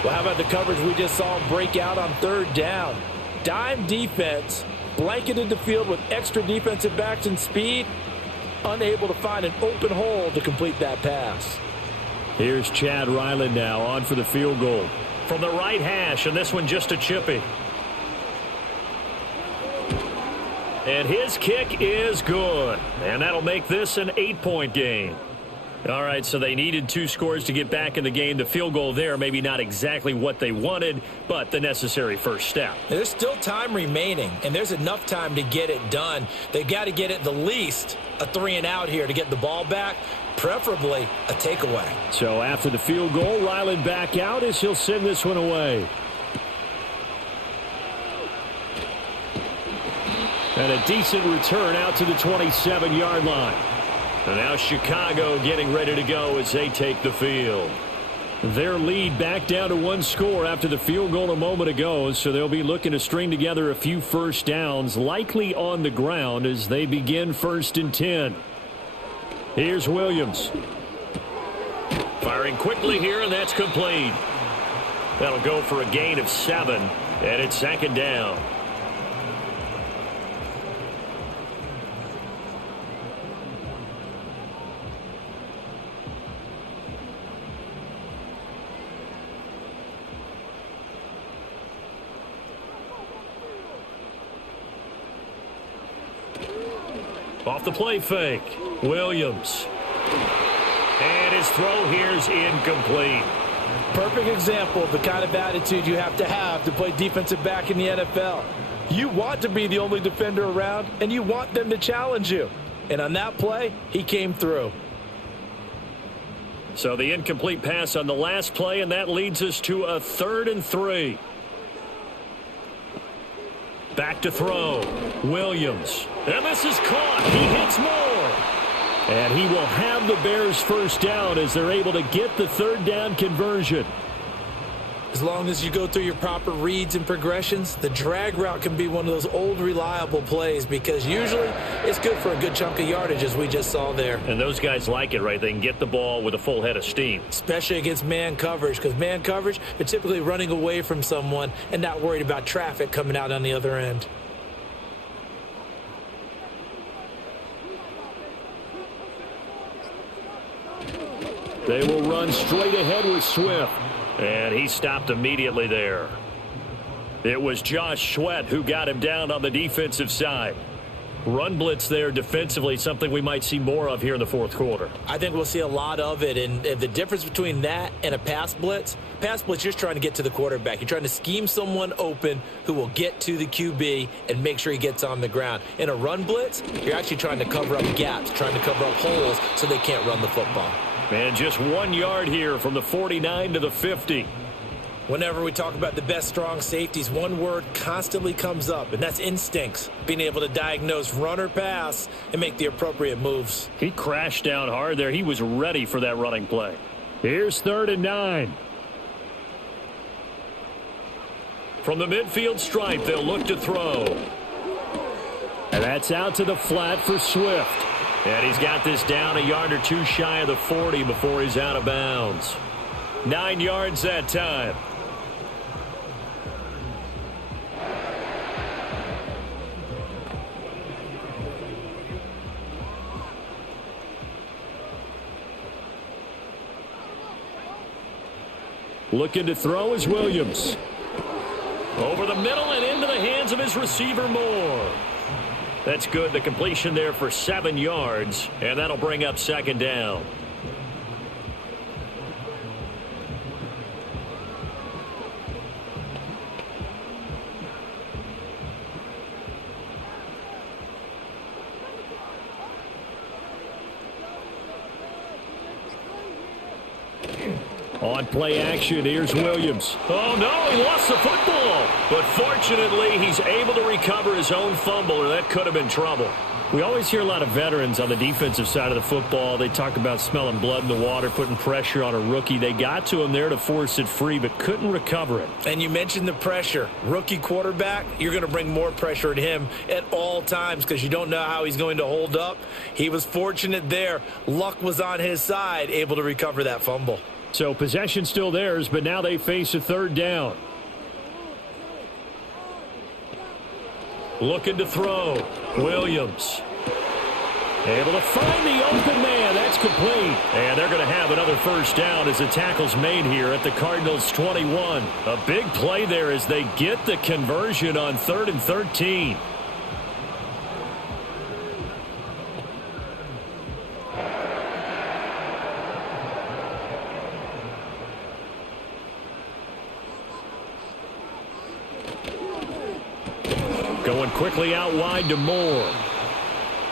Well, how about the coverage we just saw break out on third down? Dime defense, blanketed the field with extra defensive backs and speed, unable to find an open hole to complete that pass. Here's Chad Ryland now on for the field goal. From the right hash, and this one just a chippy. And his kick is good. And that'll make this an 8-point game. All right, so they needed 2 scores to get back in the game. The field goal there, maybe not exactly what they wanted, but the necessary first step. There's still time remaining, and there's enough time to get it done. They've got to get it the least a 3-and-out here to get the ball back, preferably a takeaway. So after the field goal, Ryland back out as he'll send this one away. And a decent return out to the 27-yard line. And now Chicago getting ready to go as they take the field. Their lead back down to 1 score after the field goal a moment ago, so they'll be looking to string together a few first downs, likely on the ground as they begin 1st and 10. Here's Williams. Firing quickly here, and that's complete. That'll go for a gain of 7, and it's 2nd down. Off the play fake, Williams. And his throw here's incomplete. Perfect example of the kind of attitude you have to play defensive back in the NFL. You want to be the only defender around, and you want them to challenge you. And on that play, he came through. So the incomplete pass on the last play, and that leads us to a 3rd and 3. Back to throw. Williams. And this is caught. He hits more. And he will have the Bears first down as they're able to get the 3rd down conversion. As long as you go through your proper reads and progressions, the drag route can be one of those old reliable plays because usually it's good for a good chunk of yardage as we just saw there. And those guys like it, right? They can get the ball with a full head of steam. Especially against man coverage, because man coverage, they're typically running away from someone and not worried about traffic coming out on the other end. They will run straight ahead with Swift. And he stopped immediately there. It was Josh Sweat who got him down on the defensive side. Run blitz there defensively, something we might see more of here in the 4th quarter. I think we'll see a lot of it, and the difference between that and a pass blitz, you're just trying to get to the quarterback. You're trying to scheme someone open who will get to the QB and make sure he gets on the ground. In a run blitz, you're actually trying to cover up gaps, trying to cover up holes so they can't run the football. And just 1 yard here from the 49 to the 50. Whenever we talk about the best strong safeties, one word constantly comes up, and that's instincts. Being able to diagnose run or pass and make the appropriate moves. He crashed down hard there. He was ready for that running play. Here's 3rd and 9. From the midfield stripe, they'll look to throw. And that's out to the flat for Swift. And he's got this down a yard or 2 shy of the 40 before he's out of bounds. 9 yards that time. Looking to throw is Williams. Over the middle and into the hands of his receiver Moore. That's good. The completion there for 7 yards, and that'll bring up 2nd down. On play action, here's Williams. Oh, no, he lost the football. But fortunately, he's able to recover his own fumble, or that could have been trouble. We always hear a lot of veterans on the defensive side of the football. They talk about smelling blood in the water, putting pressure on a rookie. They got to him there to force it free, but couldn't recover it. And you mentioned the pressure. Rookie quarterback, you're going to bring more pressure at him at all times because you don't know how he's going to hold up. He was fortunate there. Luck was on his side, able to recover that fumble. So possession still theirs, but now they face a third down. Looking to throw. Williams. Able to find the open man. That's complete. And they're going to have another first down as the tackle's made here at the Cardinals' 21. A big play there as they get the conversion on 3rd and 13. Going quickly out wide to Moore.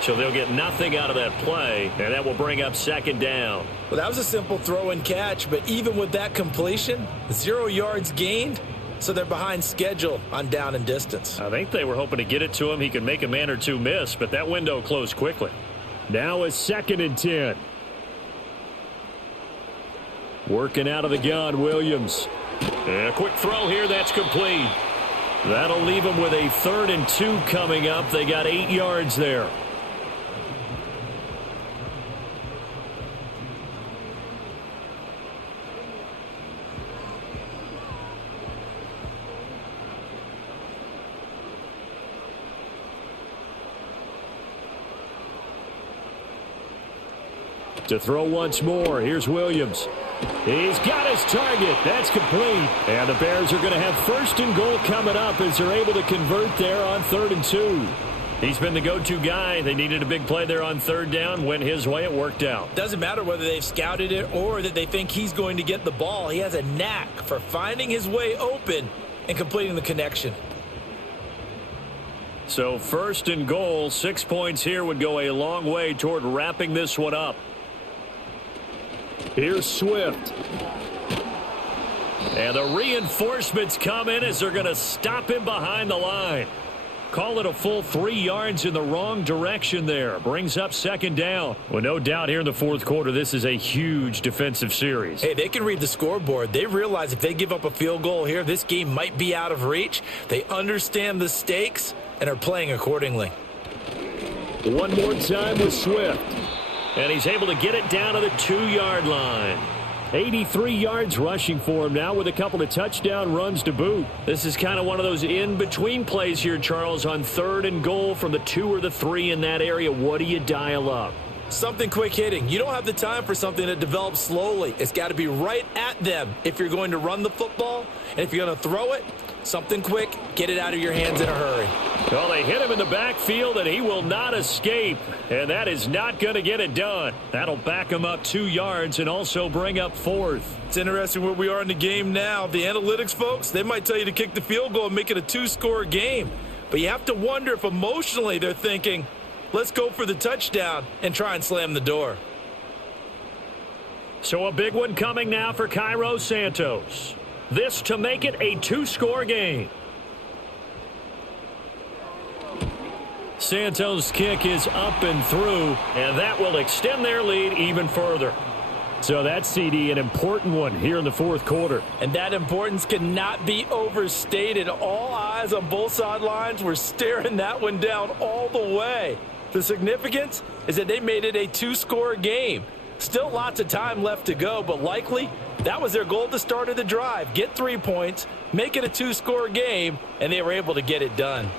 So they'll get nothing out of that play, and that will bring up 2nd down. Well, that was a simple throw and catch, but even with that completion, 0 yards gained, so they're behind schedule on down and distance. I think they were hoping to get it to him. He could make a man or two miss, but that window closed quickly. Now a 2nd and 10. Working out of the gun, Williams. And a quick throw here, that's complete. That'll leave them with a 3rd and 2 coming up. They got 8 yards there. To throw once more. Here's Williams. He's got his target. That's complete. And the Bears are going to have 1st and goal coming up as they're able to convert there on 3rd and 2. He's been the go-to guy. They needed a big play there on 3rd down. Went his way. It worked out. Doesn't matter whether they've scouted it or that they think he's going to get the ball. He has a knack for finding his way open and completing the connection. So 1st and goal, 6 points here would go a long way toward wrapping this one up. Here's Swift. And the reinforcements come in as they're going to stop him behind the line. Call it a full 3 yards in the wrong direction there. Brings up 2nd down. Well, no doubt here in the 4th quarter, this is a huge defensive series. Hey, they can read the scoreboard. They realize if they give up a field goal here, this game might be out of reach. They understand the stakes and are playing accordingly. One more time with Swift. And he's able to get it down to the 2-yard line. 83 yards rushing for him now with a couple of touchdown runs to boot. This is kind of one of those in-between plays here, Charles, on 3rd and goal from the 2 or the 3 in that area. What do you dial up? Something quick hitting. You don't have the time for something that develops slowly. It's got to be right at them if you're going to run the football. And if you're going to throw it, something quick, get it out of your hands in a hurry. Well, they hit him in the backfield, and he will not escape. And that is not going to get it done. That'll back him up 2 yards and also bring up 4th. It's interesting where we are in the game now. The analytics folks, they might tell you to kick the field goal and make it a 2-score game. But you have to wonder if emotionally they're thinking, let's go for the touchdown and try and slam the door. So a big one coming now for Cairo Santos. This to make it a 2-score game. Santos' kick is up and through, and that will extend their lead even further. So that's, CD, an important one here in the 4th quarter. And that importance cannot be overstated. All eyes on both sidelines were staring that one down all the way. The significance is that they made it a 2-score game. Still lots of time left to go, but likely that was their goal at the start of the drive. Get 3 points, make it a 2-score game, and they were able to get it done.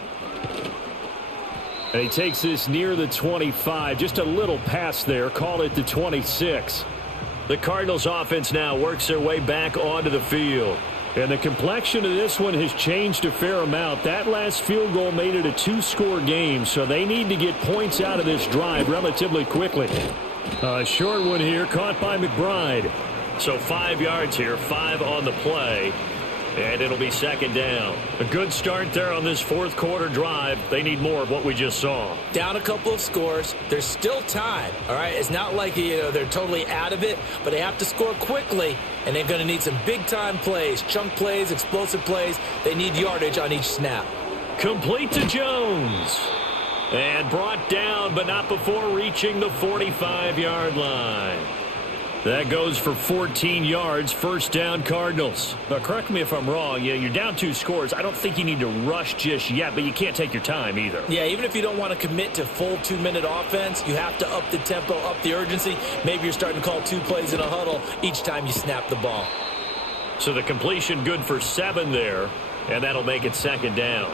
And he takes this near the 25. Just a little pass there. Call it the 26. The Cardinals offense now works their way back onto the field. And the complexion of this one has changed a fair amount. That last field goal made it a 2-score game, so they need to get points out of this drive relatively quickly. A short one here, caught by McBride. So 5 yards here, 5 on the play. And it'll be 2nd down. A good start there on this 4th quarter drive. They need more of what we just saw. Down a couple of scores. There's still time, all right? It's not like they're totally out of it, but they have to score quickly, and they're going to need some big-time plays, chunk plays, explosive plays. They need yardage on each snap. Complete to Jones. And brought down, but not before reaching the 45-yard line. That goes for 14 yards, first down Cardinals. Now, correct me if I'm wrong. You're down 2 scores. I don't think you need to rush just yet, but you can't take your time either. Yeah, even if you don't want to commit to full 2-minute offense, you have to up the tempo, up the urgency. Maybe you're starting to call 2 plays in a huddle each time you snap the ball. So the completion good for 7 there, and that'll make it second down.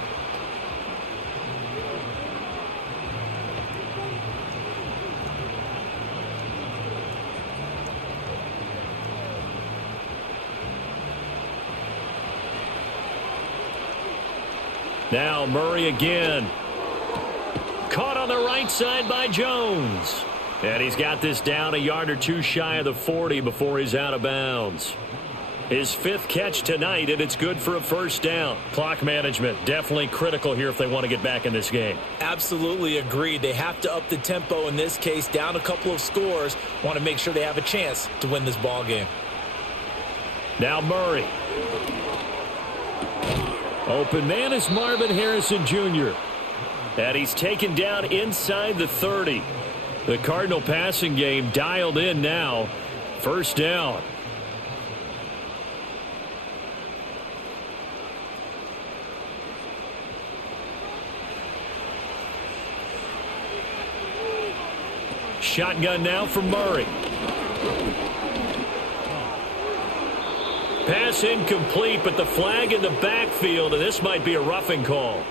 Now Murray again. Caught on the right side by Jones. And he's got this down a yard or 2 shy of the 40 before he's out of bounds. His 5th catch tonight, and it's good for a first down. Clock management, definitely critical here if they want to get back in this game. Absolutely agreed. They have to up the tempo in this case, down a couple of scores. Want to make sure they have a chance to win this ball game. Now Murray. Open man is Marvin Harrison Jr. And he's taken down inside the 30. The Cardinal passing game dialed in now. First down. Shotgun now for Murray. Pass incomplete, but the flag in the backfield, and this might be a roughing call.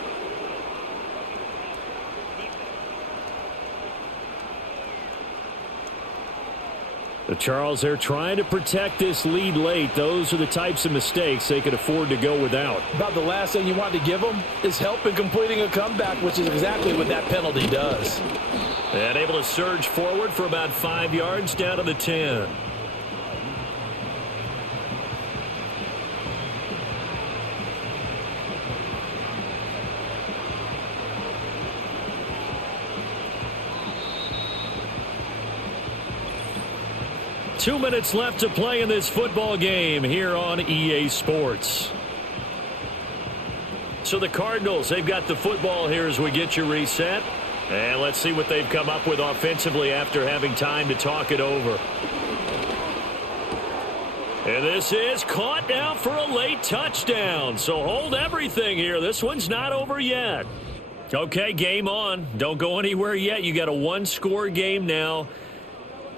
The Charles, they're trying to protect this lead late. Those are the types of mistakes they could afford to go without. About the last thing you want to give them is help in completing a comeback, which is exactly what that penalty does. And able to surge forward for about 5 yards down to the 10. Two minutes left to play in this football game here on EA Sports. So the Cardinals, they've got the football here as we get you reset. And let's see what they've come up with offensively after having time to talk it over. And this is caught now for a late touchdown. So hold everything here. This one's not over yet. Okay, game on. Don't go anywhere yet. You got a 1-score game now.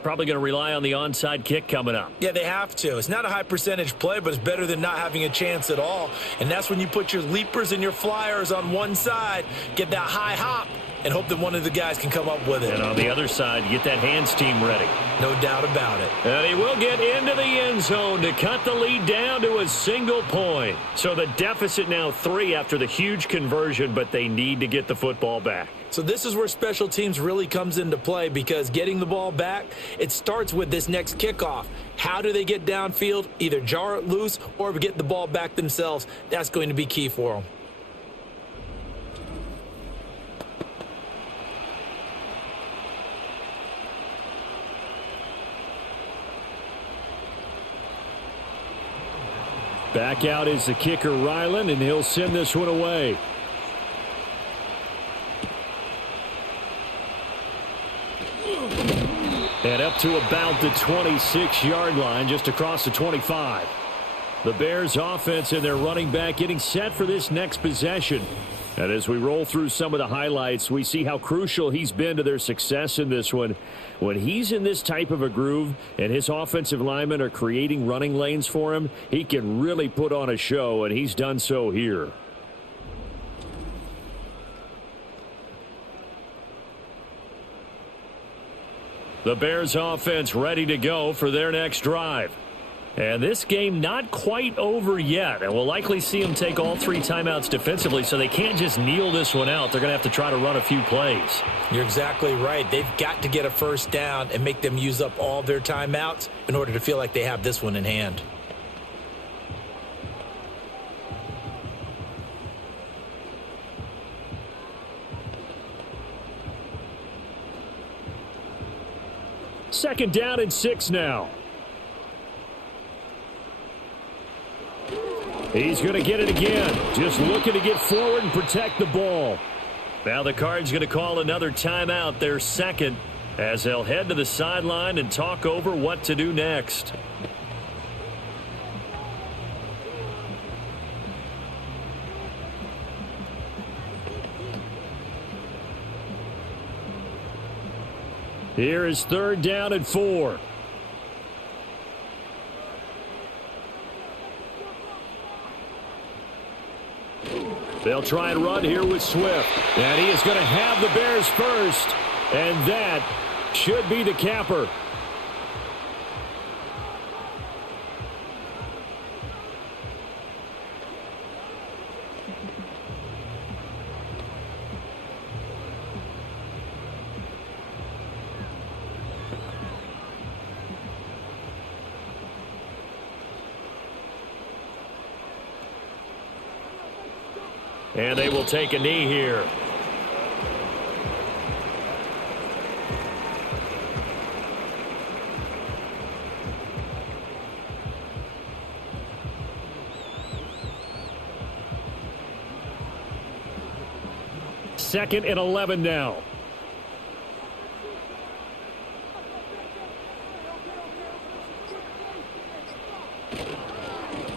Probably going to rely on the onside kick coming up. Yeah, they have to. It's not a high percentage play, but it's better than not having a chance at all. And that's when you put your leapers and your flyers on one side, get that high hop, and hope that one of the guys can come up with it. And on the other side, get that hands team ready. No doubt about it. And he will get into the end zone to cut the lead down to a single point. So the deficit now 3 after the huge conversion, but they need to get the football back. So this is where special teams really comes into play, because getting the ball back, it starts with this next kickoff. How do they get downfield? Either jar it loose or get the ball back themselves. That's going to be key for them. Back out is the kicker, Ryland, and he'll send this one away. And up to about the 26-yard line, just across the 25. The Bears offense and their running back getting set for this next possession. And as we roll through some of the highlights, we see how crucial he's been to their success in this one. When he's in this type of a groove and his offensive linemen are creating running lanes for him, he can really put on a show, and he's done so here. The Bears offense ready to go for their next drive. And this game not quite over yet. And we'll likely see them take all 3 timeouts defensively, so they can't just kneel this one out. They're going to have to try to run a few plays. You're exactly right. They've got to get a first down and make them use up all their timeouts in order to feel like they have this one in hand. Second down and 6 now. He's going to get it again. Just looking to get forward and protect the ball. Now the Cards going to call another timeout, their second, as they'll head to the sideline and talk over what to do next. Here is 3rd down and 4. They'll try and run here with Swift. And he is going to have the Bears first. And that should be the capper. And they will take a knee here. Second and 11 now.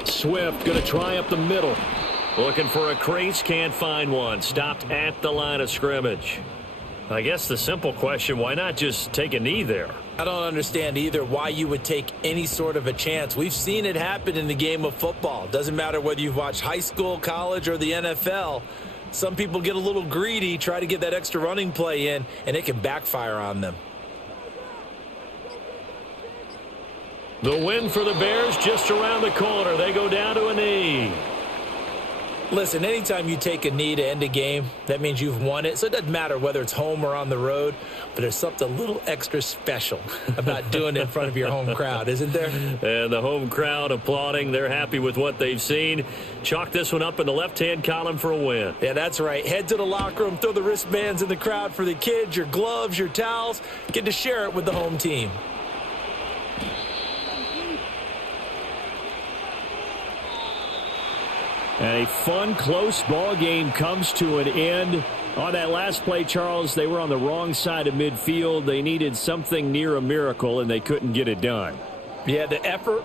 Swift going to try up the middle. Looking for a crease, can't find one. Stopped at the line of scrimmage. I guess the simple question, why not just take a knee there? I don't understand either why you would take any sort of a chance. We've seen it happen in the game of football. Doesn't matter whether you've watched high school, college, or the NFL. Some people get a little greedy, try to get that extra running play in, and it can backfire on them. The win for the Bears just around the corner. They go down to a knee. Listen, anytime you take a knee to end a game, that means you've won it. So it doesn't matter whether it's home or on the road, but there's something a little extra special about doing it in front of your home crowd, isn't there? And the home crowd applauding. They're happy with what they've seen. Chalk this one up in the left-hand column for a win. Yeah, that's right. Head to the locker room, throw the wristbands in the crowd for the kids, your gloves, your towels. Get to share it with the home team. And a fun, close ball game comes to an end. On that last play, Charles, they were on the wrong side of midfield. They needed something near a miracle, and they couldn't get it done. Yeah, the effort,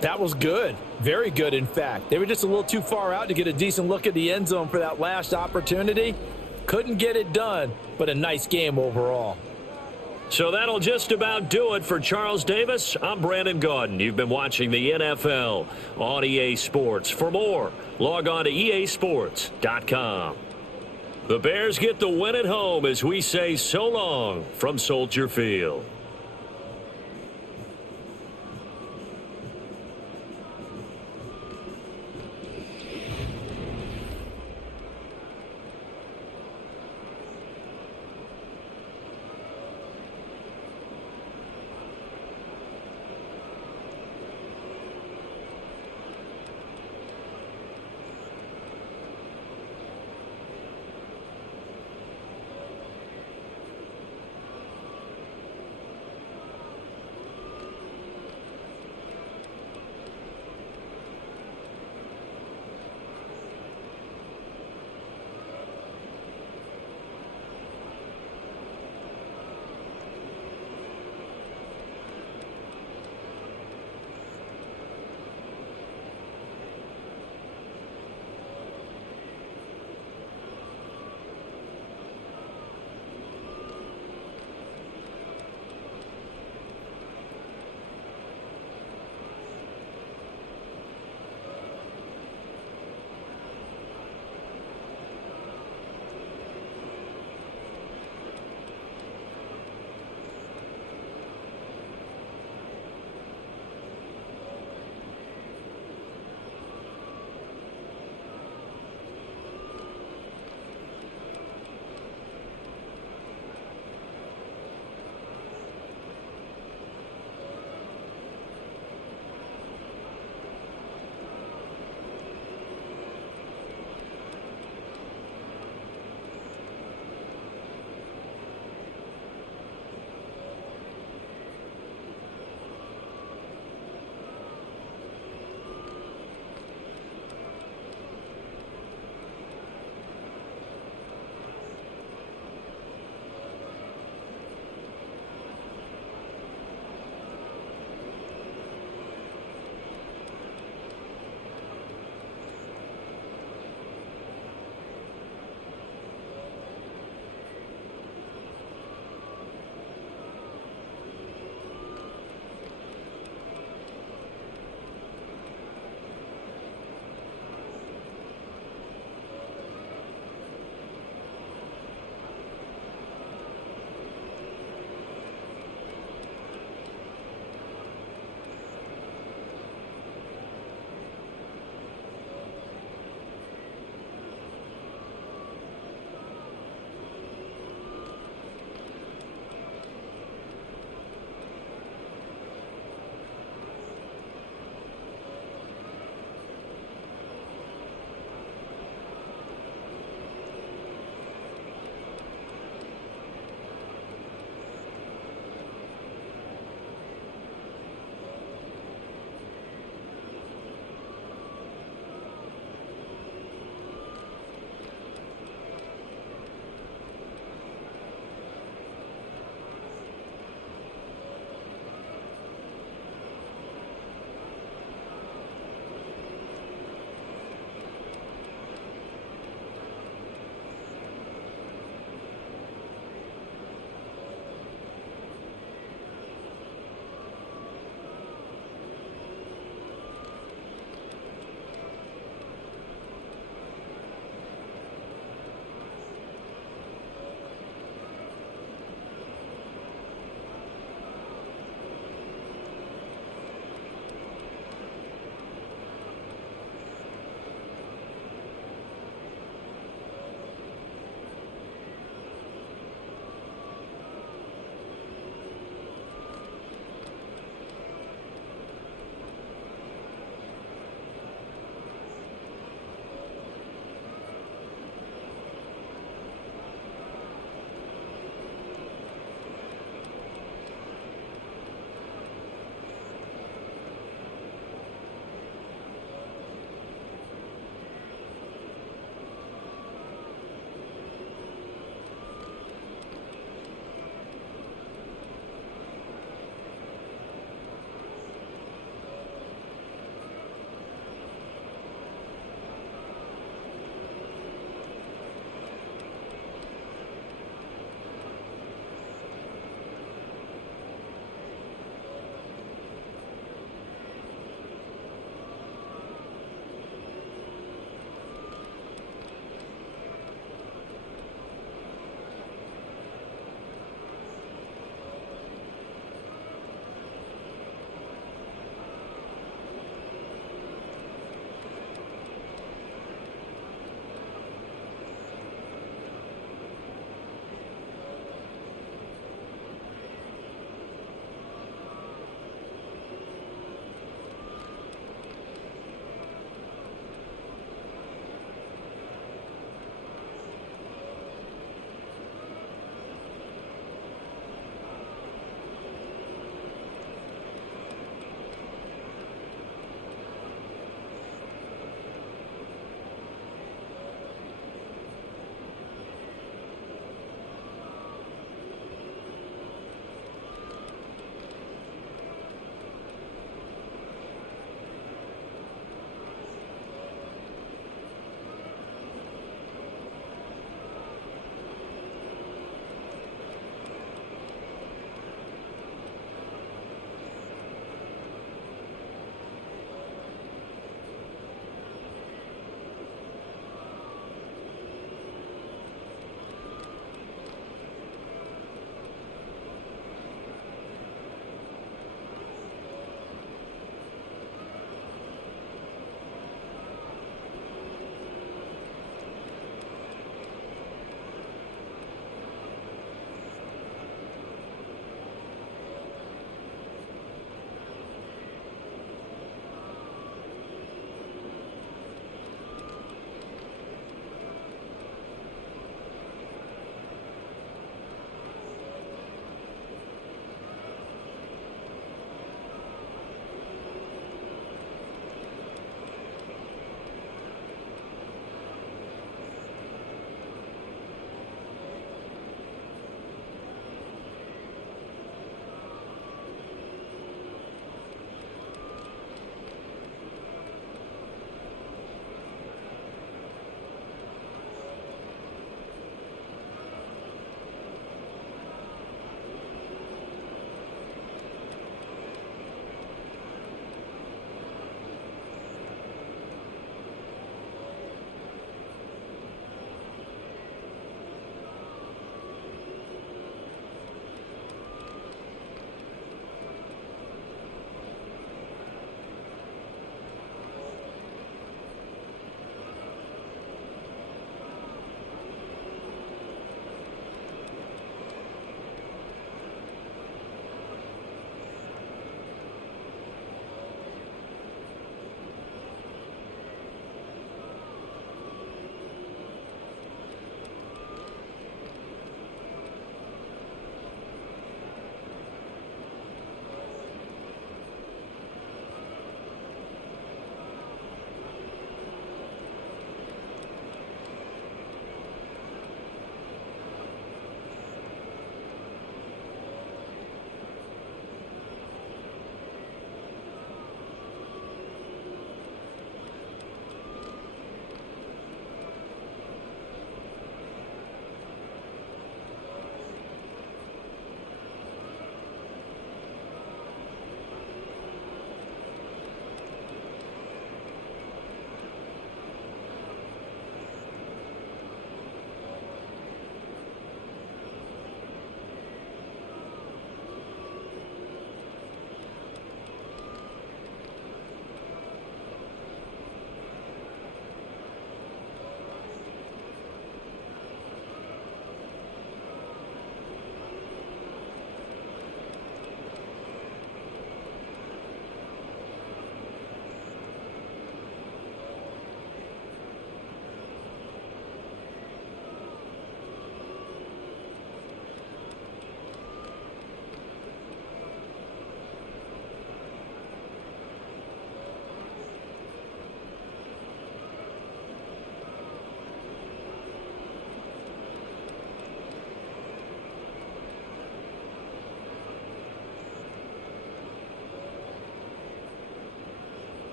that was good. Very good, in fact. They were just a little too far out to get a decent look at the end zone for that last opportunity. Couldn't get it done, but a nice game overall. So that'll just about do it for Charles Davis. I'm Brandon Gaudin. You've been watching the NFL on EA Sports. For more, log on to easports.com. The Bears get the win at home as we say so long from Soldier Field.